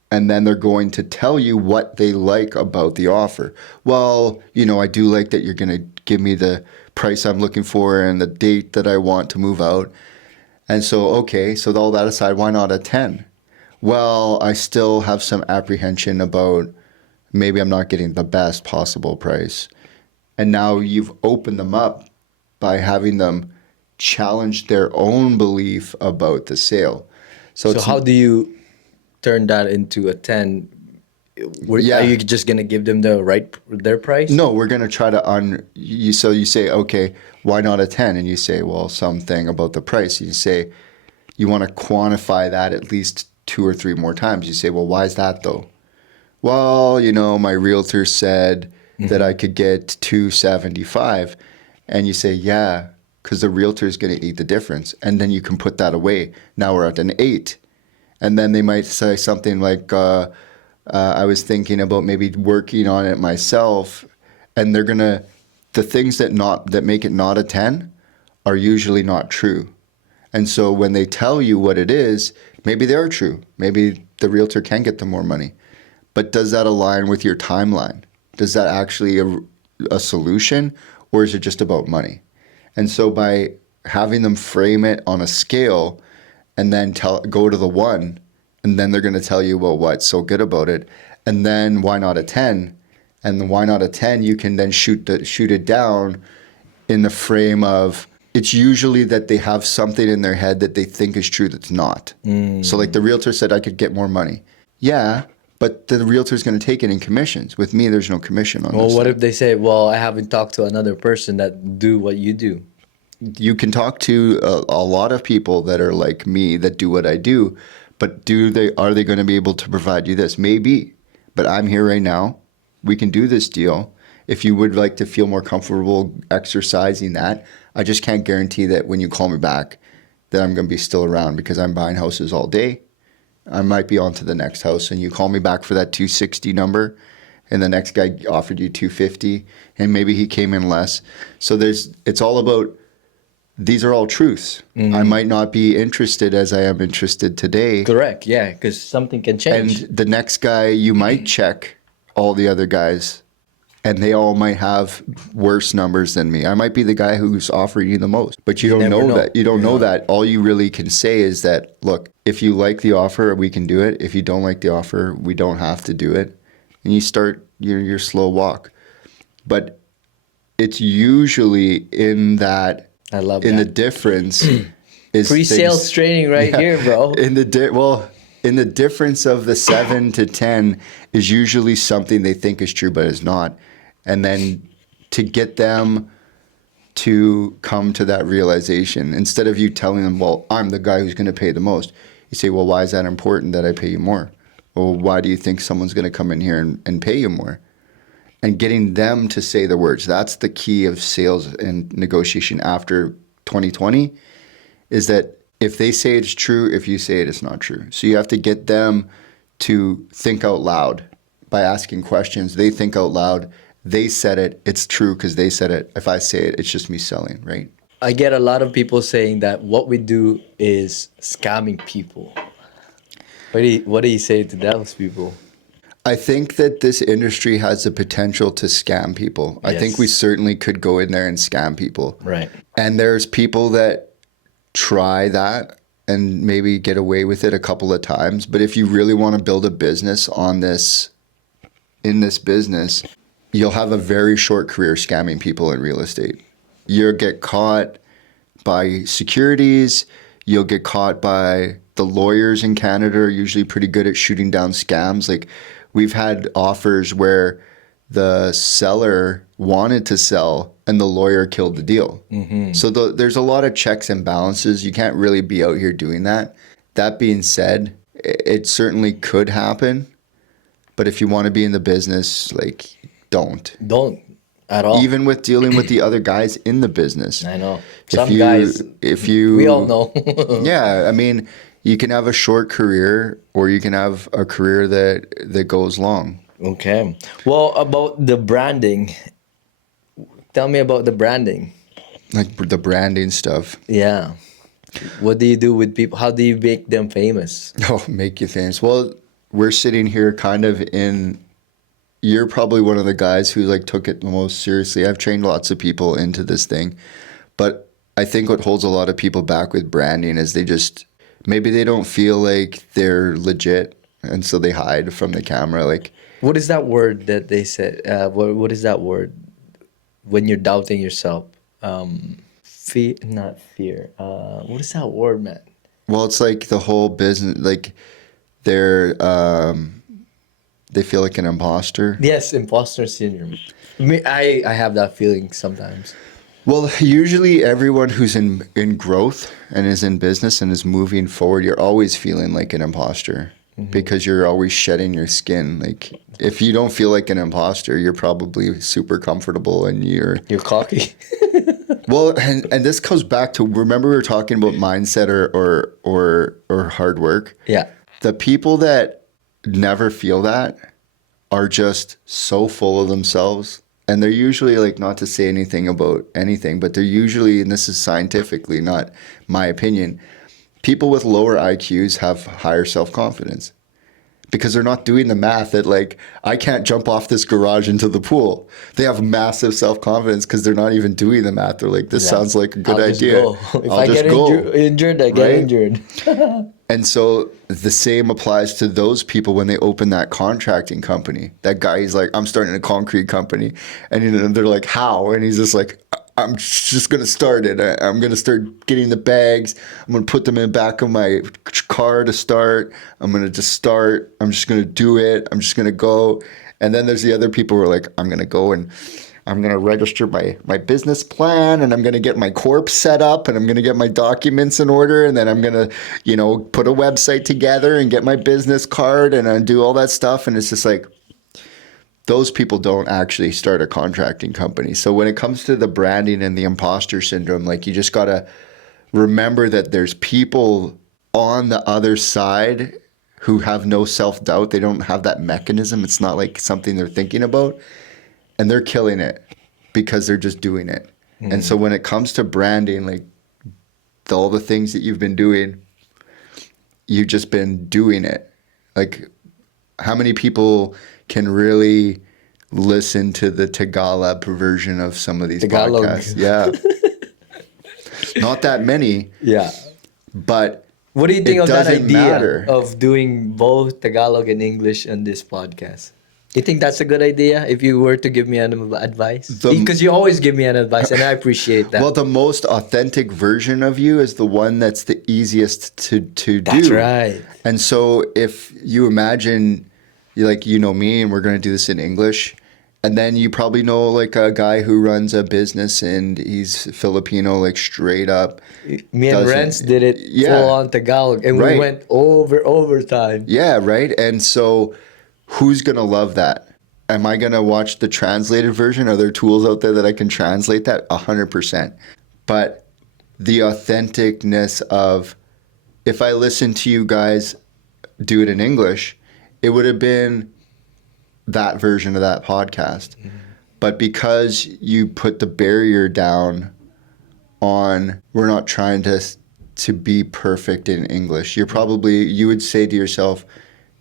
And then they're going to tell you what they like about the offer. Well, I do like that you're going to give me the price I'm looking for and the date that I want to move out. And so, okay, so all that aside, why not a 10? Well, I still have some apprehension about maybe I'm not getting the best possible price. And now you've opened them up by having them challenge their own belief about the sale. So how do you turn that into a 10? Are you just going to give them their price? No, we're going to try to so you say, okay, why not a 10? And you say, well, something about the price. You say, you want to quantify that at least 2 or 3 more times. You say, well, why is that though? Well, my realtor said that I could get 275. And you say, yeah, because the realtor is going to eat the difference. And then you can put that away. Now we're at an 8. And then they might say something like, I was thinking about maybe working on it myself. And they're going to, the things that make it not a 10 are usually not true. And so when they tell you what it is, maybe they're true. Maybe the realtor can get them more money. But does that align with your timeline? Does that actually a solution, or is it just about money? And so by having them frame it on a scale and then go to the 1, and then they're going to tell you, well, what's so good about it? And then why not a 10? And the why not a 10, you can then shoot it down in the frame of, it's usually that they have something in their head that they think is true that's not. So like the realtor said, I could get more money. Yeah, but the realtor's going to take it in commissions. With me, there's no commission on Well, this what thing. if they say, well, I haven't talked to another person that do what you do? You can talk to a lot of people that are like me that do what I do, but are they going to be able to provide you this? Maybe, but I'm here right now. We can do this deal. If you would like to feel more comfortable exercising that, I just can't guarantee that when you call me back that I'm going to be still around, because I'm buying houses all day. I might be on to the next house, and you call me back for that 260 number, and the next guy offered you 250, and maybe he came in less. So it's all about, these are all truths. I might not be interested as I am interested today. Correct. Yeah, because something can change. And the next guy, you might check all the other guys, and they all might have worse numbers than me. I might be the guy who's offering you the most, but you don't never know know. that. You don't You know know. that. All you really can say is that, look, if you like the offer, we can do it. If you don't like the offer, we don't have to do it. And you start your slow walk. But it's usually in that, I love in the that. difference is Pre-sales things- training right here, bro. in the difference of the 7 to 10 is usually something they think is true but is not. And then to get them to come to that realization, instead of you telling them, well, I'm the guy who's going to pay the most, you say, well, why is that important that I pay you more? Well, why do you think someone's going to come in here and pay you more? And getting them to say the words. That's the key of sales and negotiation after 2020, is that if they say it's true, if you say it, it's not true. So you have to get them to think out loud by asking questions. They think out loud. They said it. It's true because they said it. If I say it, it's just me selling, right? I get a lot of people saying that what we do is scamming people. What do you say to those people? I think that this industry has the potential to scam people. I think Yes. we certainly could go in there and scam people. Right. And there's people that try that and maybe get away with it a couple of times. But if you really want to build a business in this business, you'll have a very short career scamming people in real estate. You'll get caught by securities. You'll get caught by the lawyers in Canada are usually pretty good at shooting down scams. Like, we've had offers where the seller wanted to sell and the lawyer killed the deal. So there's a lot of checks and balances. You can't really be out here doing that. That being said, it certainly could happen. But if you want to be in the business, like, don't. Don't at all. Even with dealing with the other guys in the business. I know. If Some you- guys, if you, we all know. yeah, I mean, you can have a short career or you can have a career that goes long. Okay. Well, about the branding, tell me about the branding. Like the branding stuff. Yeah. What do you do with people? How do you make them famous? Oh, make you famous. Well, we're sitting here kind of you're probably one of the guys who like took it the most seriously. I've trained lots of people into this thing, but I think what holds a lot of people back with branding is maybe they don't feel like they're legit, and so they hide from the camera. Like, What is that word that they said? What is that word when you're doubting yourself? Fear, not fear. What is that word, man? well, it's like the whole business, like they feel like an imposter. Yes, imposter syndrome. I have that feeling sometimes. Well, usually everyone who's in growth and is in business and is moving forward, you're always feeling like an imposter because you're always shedding your skin. Like, if you don't feel like an imposter, you're probably super comfortable and you're You're cocky. well. And this goes back to, remember we were talking about mindset or hard work. Yeah. The people that never feel that are just so full of themselves. And they're usually, like, not to say anything about anything, but they're usually, and this is scientifically, not my opinion, people with lower IQs have higher self-confidence because they're not doing the math that, like, I can't jump off this garage into the pool. They have massive self-confidence because they're not even doing the math. They're like, this Yeah. sounds like a good I'll just idea. go. If I'll I just get go. injured, I get Right? injured. And so the same applies to those people when they open that contracting company. That guy, he's like, I'm starting a concrete company. And they're like, how? And he's just like, I'm just going to start it. I'm going to start getting the bags. I'm going to put them in the back of my car to start. I'm going to just start. I'm just going to do it. I'm just going to go. And then there's the other people who are like, I'm going to go and I'm going to register my business plan, and I'm going to get my corp set up, and I'm going to get my documents in order, and then I'm going to, put a website together and get my business card and do all that stuff. And it's just like, those people don't actually start a contracting company. So when it comes to the branding and the imposter syndrome, like, you just got to remember that there's people on the other side who have no self-doubt. They don't have that mechanism. It's not like something they're thinking about. And they're killing it because they're just doing it. Mm. And so when it comes to branding, like, all the things that you've been doing, you've just been doing it. Like, how many people can really listen to the Tagalog version of some of these podcasts? Yeah. Not that many. Yeah. But what do you think of that idea of doing both Tagalog and English on this podcast? You think that's a good idea if you were to give me an advice? Because you always give me an advice, and I appreciate that. Well, the most authentic version of you is the one that's the easiest to do. That's right. And so if you imagine, me, and we're going to do this in English, and then you probably know, like, a guy who runs a business and he's Filipino, like, straight up. Me and Renz did it full on Tagalog, and we went overtime. Yeah, right? And so who's going to love that? Am I going to watch the translated version? Are there tools out there that I can translate that? 100%. But the authenticness of, if I listened to you guys do it in English, it would have been that version of that podcast. Mm-hmm. But because you put the barrier down on, we're not trying to be perfect in English. You would say to yourself,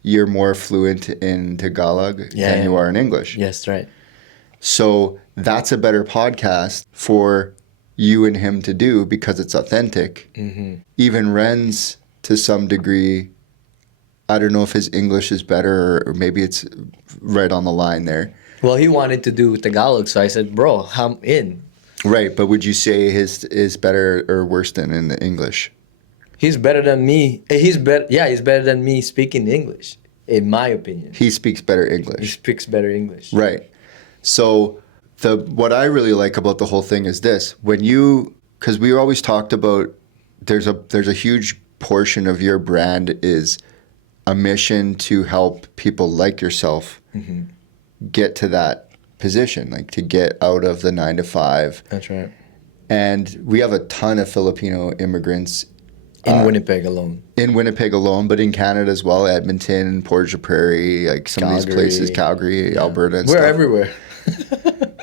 you're more fluent in Tagalog than you are in English. Yes, right. So that's a better podcast for you and him to do because it's authentic. Mm-hmm. Even Renz, to some degree, I don't know if his English is better or maybe it's right on the line there. Well, he wanted to do Tagalog, so I said, bro, I'm in. Right, but would you say his is better or worse than in the English? He's better than me. He's better than me speaking English, in my opinion. He speaks better English. He speaks better English. Right. So what I really like about the whole thing is this. Because we always talked about, there's a huge portion of your brand is a mission to help people like yourself get to that position, like to get out of the 9 to 5. That's right. And we have a ton of Filipino immigrants in Winnipeg alone. In Winnipeg alone, but in Canada as well, Edmonton, Portage Prairie, like some Calgary, of these places, Calgary, Alberta and We're stuff. everywhere.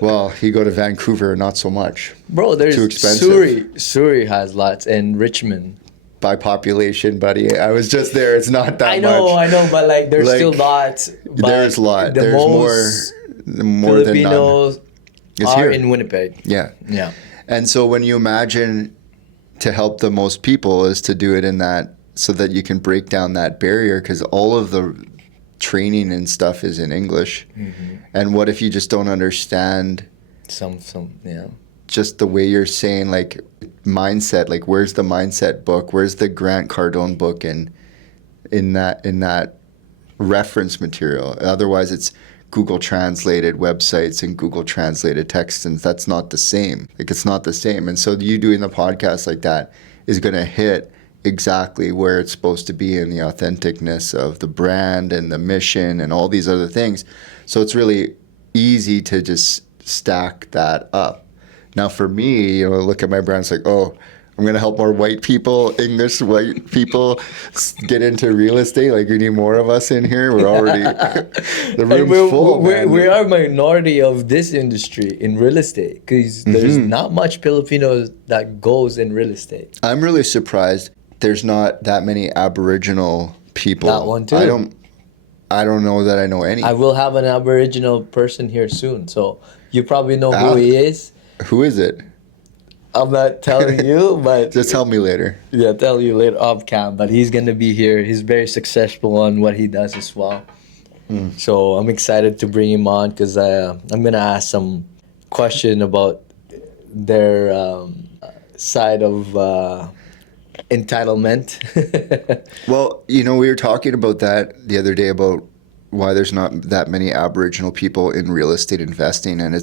Well, you go to Vancouver, not so much. Bro, there's too expensive. Surrey has lots, and Richmond. By population, buddy. I was just there. It's not that much. I know, but like there's still lots. There's a lot. There's more Filipinos than none. are here in Winnipeg. Yeah. Yeah. And so when you imagine to help the most people is to do it in that, so that you can break down that barrier, because all of the training and stuff is in English. Mm-hmm. And what if you just don't understand just the way you're saying, like, mindset, like, where's the mindset book, where's the Grant Cardone book in that reference material? Otherwise it's Google translated websites and Google translated text, and that's not the same. Like, it's not the same. And so you doing the podcast like that is going to hit exactly where it's supposed to be in the authenticness of the brand and the mission and all these other things. So it's really easy to just stack that up. Now for me, look at my brand, it's like, oh, I'm going to help more white people, English white people get into real estate. Like, we need more of us in here. We're already, the room's full, man. We are a minority of this industry in real estate, because there's not much Filipinos that goes in real estate. I'm really surprised there's not that many Aboriginal people. That one too. I don't know that I know any. I will have an Aboriginal person here soon, so you probably know who he is. Who is it? I'm not telling you, but... Just tell me later. Yeah, I'll tell you later off cam, but he's going to be here. He's very successful on what he does as well. So I'm excited to bring him on, because I'm going to ask some question about their side of entitlement. Well, you know, we were talking about that the other day about why there's not that many Aboriginal people in real estate investing. And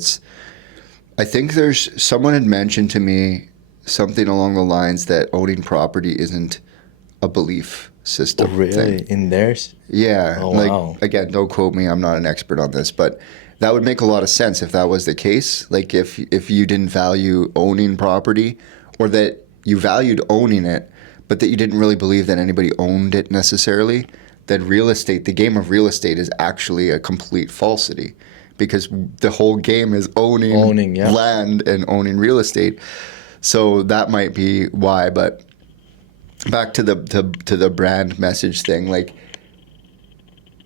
I think someone had mentioned to me something along the lines that owning property isn't a belief system. Really? Thing. In theirs? Yeah. Oh, like, wow. again, don't quote me. I'm not an expert on this, but that would make a lot of sense if that was the case. Like if you didn't value owning property, or that you valued owning it, but that you didn't really believe that anybody owned it necessarily, then the game of real estate is actually a complete falsity, because the whole game is owning yeah. land and owning real estate. So that might be why. But back to the brand message thing, like,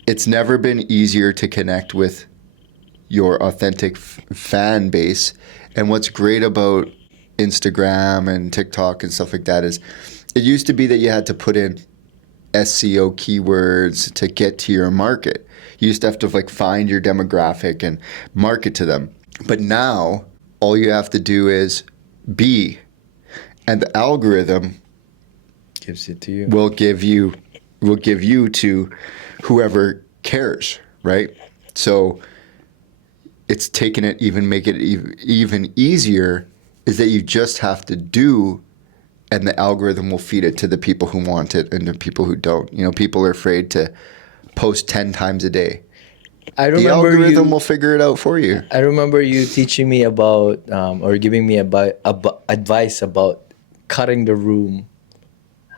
it's never been easier to connect with your authentic fan base. And what's great about Instagram and TikTok and stuff like that is, it used to be that you had to put in SEO keywords to get to your market. You used to have to like find your demographic and market to them. But now all you have to do is be, and the algorithm Gives it to you. will give you to whoever cares, right? So it's taken it make it even easier, is that you just have to do, and the algorithm will feed it to the people who want it and the people who don't. You know, people are afraid to post 10 times a day. I The remember algorithm you. will figure it out for you. I remember you teaching me about, or giving me advice about cutting the room,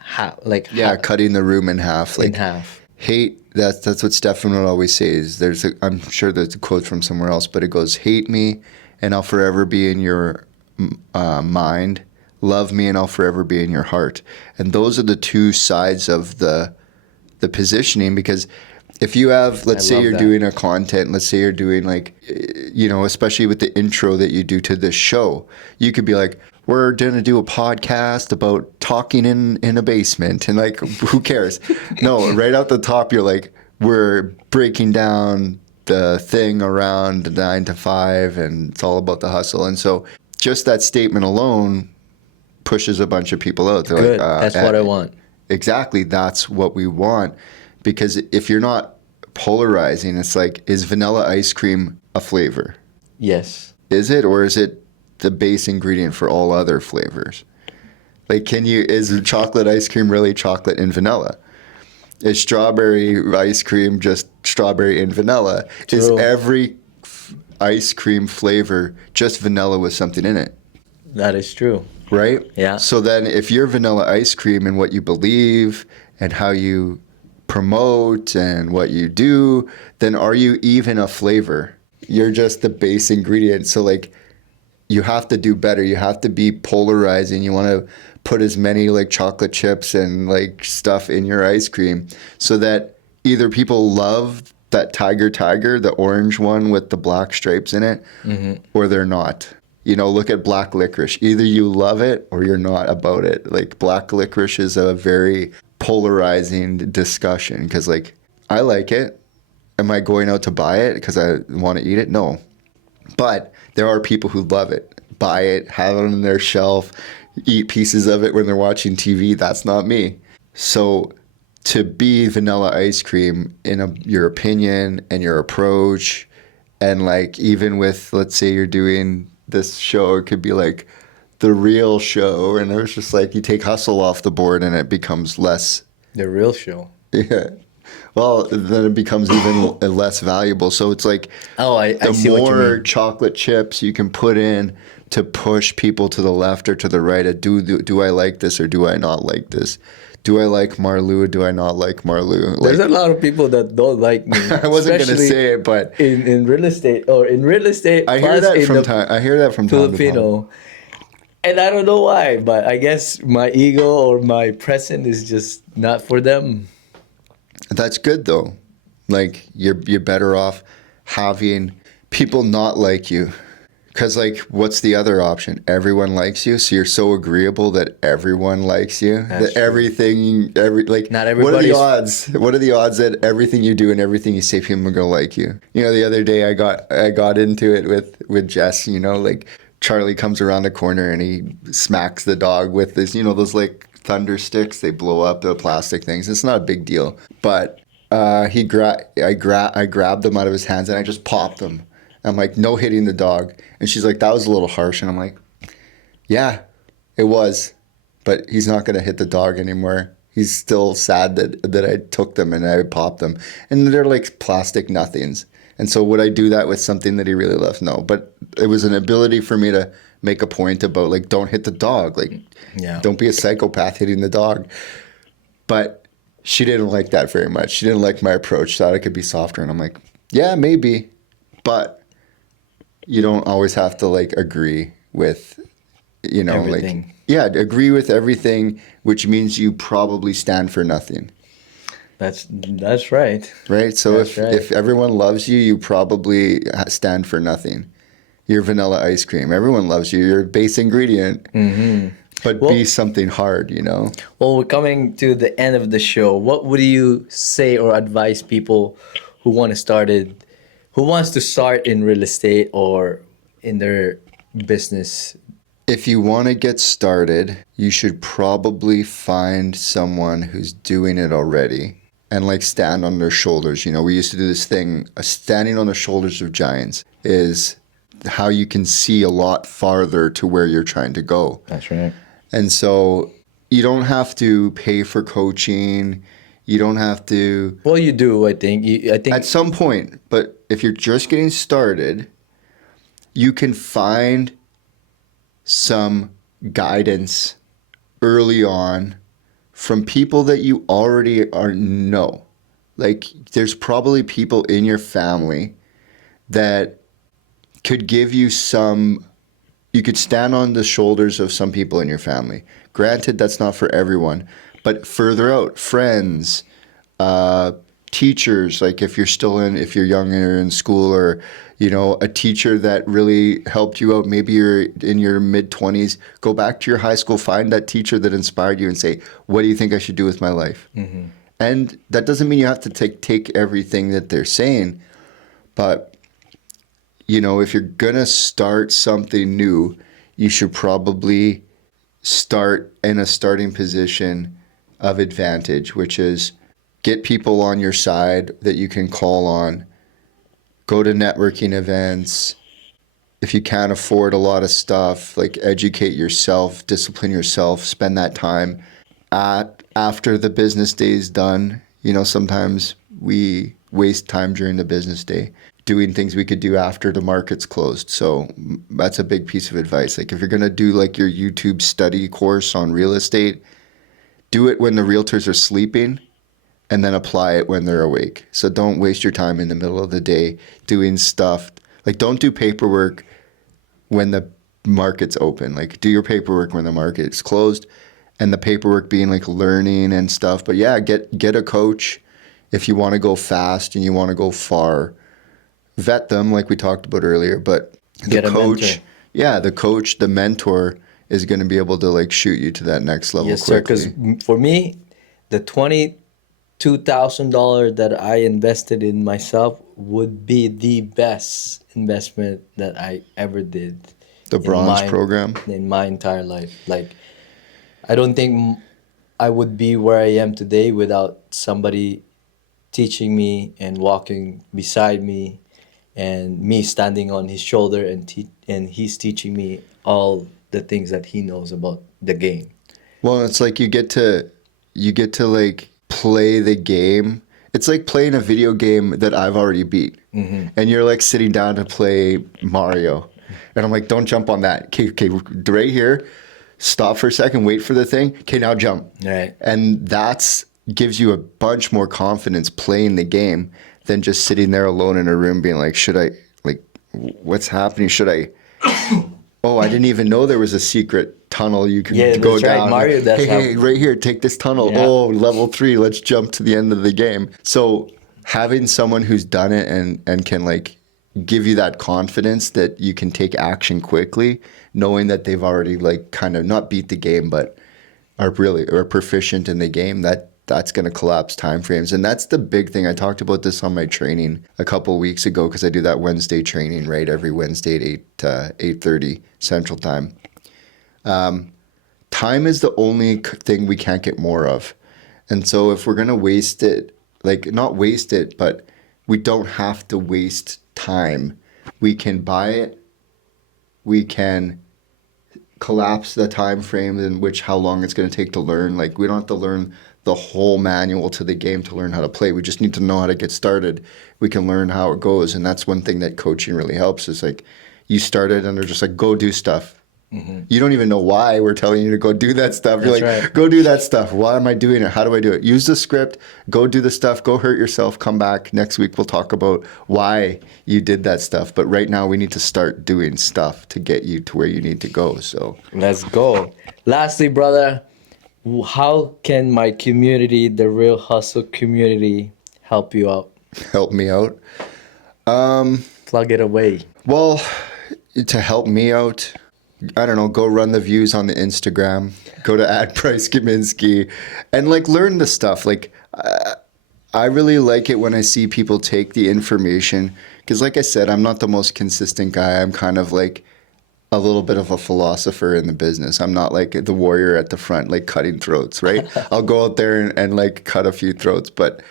Cutting the room in half. in half. Hate, that's what Stefan would always say. Is I'm sure there's a quote from somewhere else, but it goes, hate me and I'll forever be in your mind. Love me and I'll forever be in your heart. And those are the two sides of the positioning. Because if you have, let's say you're doing a content, let's say you're doing like, you know, especially with the intro that you do to this show, you could be like, we're going to do a podcast about talking in a basement, and like, who cares? No, right out the top, you're like, we're breaking down the thing around the 9 to 5, and it's all about the hustle. And so just that statement alone pushes a bunch of people out. They're Good. like, That's what I want. Exactly. That's what we want. Because if you're not polarizing, it's like, is vanilla ice cream a flavor? Yes. Is it, or is it the base ingredient for all other flavors? Like, is chocolate ice cream really chocolate and vanilla? Is strawberry ice cream just strawberry and vanilla? True. Is every ice cream flavor just vanilla with something in it? That is true. Right? Yeah. So then if you're vanilla ice cream and what you believe and how you promote and what you do, then are you even a flavor? You're just the base ingredient. So like, you have to do better. You have to be polarizing. You want to put as many like chocolate chips and like stuff in your ice cream, so that either people love that tiger, the orange one with the black stripes in it, or they're not. You know, look at black licorice. Either you love it or you're not about it. Like, black licorice is a very polarizing discussion, because like, I like it. Am I going out to buy it because I want to eat it? No. But there are people who love it, buy it, have it on their shelf, eat pieces of it when they're watching TV. That's not me. So to be vanilla ice cream in your opinion and your approach, and like, even with, let's say you're doing this show, it could be like the real show, and it's just like, you take hustle off the board and it becomes less. The real show. Yeah. Well, then it becomes even less valuable. So it's like, I see the what you more mean. chocolate chips you can put in to push people to the left or to the right, do I like this or do I not like this? Do I like Marlou or do I not like Marlou? There's a lot of people that don't like me. I wasn't going to especially say it, but in real estate, I hear that from time. I hear that from time to time. Filipino. And I don't know why, but I guess my ego or my present is just not for them. That's good though. Like, you're better off having people not like you. Because like, what's the other option? Everyone likes you, so you're so agreeable that everyone likes you. That's That true. Not What are the everybody's- odds? What are the odds that everything you do and everything you say, people are gonna like you? You know, the other day I got into it with Jess. You know, like, Charlie comes around the corner and he smacks the dog with this, those like thunder sticks. They blow up the plastic things. It's not a big deal. But I grabbed them out of his hands and I just popped them. I'm like, no hitting the dog. And she's like, that was a little harsh. And I'm like, yeah, it was. But he's not going to hit the dog anymore. He's still sad that I took them and I popped them. And they're like plastic nothings. And so would I do that with something that he really loves? No. But it was an ability for me to make a point about, like, don't hit the dog. Like, don't be a psychopath hitting the dog. But she didn't like that very much. She didn't like my approach. Thought I could be softer. And I'm like, yeah, maybe. But you don't always have to, like, agree with, everything. Like, yeah, agree with everything, which means you probably stand for nothing. That's right. Right? So if everyone loves you, you probably stand for nothing. You're vanilla ice cream. Everyone loves you. You're a base ingredient. Mm-hmm. But be something hard, Well, we're coming to the end of the show. What would you say or advise people who wants to start in real estate or in their business? If you want to get started, you should probably find someone who's doing it already and like stand on their shoulders. We used to do this thing, standing on the shoulders of giants is how you can see a lot farther to where you're trying to go. That's right. And so you don't have to pay for coaching. You don't have to. Well, you do, I think. I think at some point, but if you're just getting started, you can find some guidance early on from people that you already know. Like, there's probably people in your family that could give you you could stand on the shoulders of some people in your family. Granted, that's not for everyone, but further out, friends, teachers, like if you're younger in school, or, a teacher that really helped you out. Maybe you're in your mid-20s, go back to your high school, find that teacher that inspired you and say, what do you think I should do with my life? Mm-hmm. And that doesn't mean you have to take everything that they're saying, but if you're going to start something new, you should probably start in a starting position of advantage, which is get people on your side that you can call on, go to networking events. If you can't afford a lot of stuff, like educate yourself, discipline yourself, spend that time after the business day is done. Sometimes we waste time during the business day doing things we could do after the market's closed. So that's a big piece of advice. Like if you're going to do like your YouTube study course on real estate, do it when the realtors are sleeping and then apply it when they're awake. So don't waste your time in the middle of the day doing stuff. Like don't do paperwork when the market's open. Like do your paperwork when the market's closed, and the paperwork being like learning and stuff. But yeah, get a coach if you want to go fast and you want to go far. Vet them like we talked about earlier, but the coach, the mentor is going to be able to like shoot you to that next level yes, quickly. Sir, because for me, the $22,000 that I invested in myself would be the best investment that I ever did. The bronze program? In my entire life. Like, I don't think I would be where I am today without somebody teaching me and walking beside me, and me standing on his shoulder and he's teaching me all the things that he knows about the game. Well, it's like you get to like play the game. It's like playing a video game that I've already beat. Mm-hmm. And you're like sitting down to play Mario. And I'm like, don't jump on that. Okay, right here. Stop for a second, wait for the thing. Okay, now jump. Right. And that's gives you a bunch more confidence playing the game than just sitting there alone in a room being like, what's happening? Oh, I didn't even know there was a secret tunnel you could go down. Right. Mario, hey, right here, take this tunnel. Yeah. Oh, level 3, let's jump to the end of the game. So having someone who's done it and can like give you that confidence that you can take action quickly, knowing that they've already like kind of not beat the game, but are proficient in the game, that's going to collapse timeframes. And that's the big thing. I talked about this on my training a couple of weeks ago because I do that Wednesday training, right? Every Wednesday at 8:30 Central Time. Time is the only thing we can't get more of. And so if we're going to waste it, like not waste it, but we don't have to waste time. We can buy it. We can collapse the time frame in which how long it's going to take to learn. Like we don't have to learn the whole manual to the game to learn how to play. We just need to know how to get started. We can learn how it goes. And that's one thing that coaching really helps is like you started and they're just like, go do stuff. You don't even know why we're telling you to go do that stuff. You're That's like, right. go do that stuff. Why am I doing it? How do I do it? Use the script, go do the stuff, go hurt yourself, come back. Next week we'll talk about why you did that stuff. But right now we need to start doing stuff to get you to where you need to go. So Let's go. Lastly, brother, how can my community, the Real Hustle community, help you out? help me out. Plug it away. Well, to help me out, I don't know, go run the views on the Instagram, go to @Bryce Kaminsky and like learn the stuff. Like I really like it when I see people take the information because like I said, I'm not the most consistent guy. I'm kind of like a little bit of a philosopher in the business. I'm not like the warrior at the front, like cutting throats, right? I'll go out there and like cut a few throats, but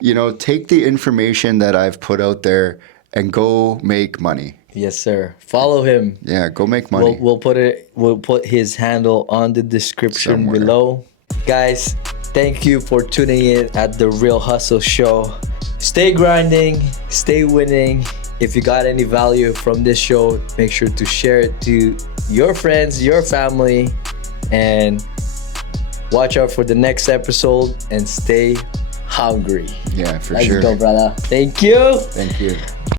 you know, take the information that I've put out there and go make money. Yes, sir. Follow him. Yeah, go make money. We'll put his handle on the description Somewhere. below. Guys, thank you for tuning in at the Real Hustle Show. Stay grinding, stay winning. If you got any value from this show, make sure to share it to your friends, your family, and watch out for the next episode and stay hungry. Yeah, for Let's sure. go, brother. Thank you. Thank you.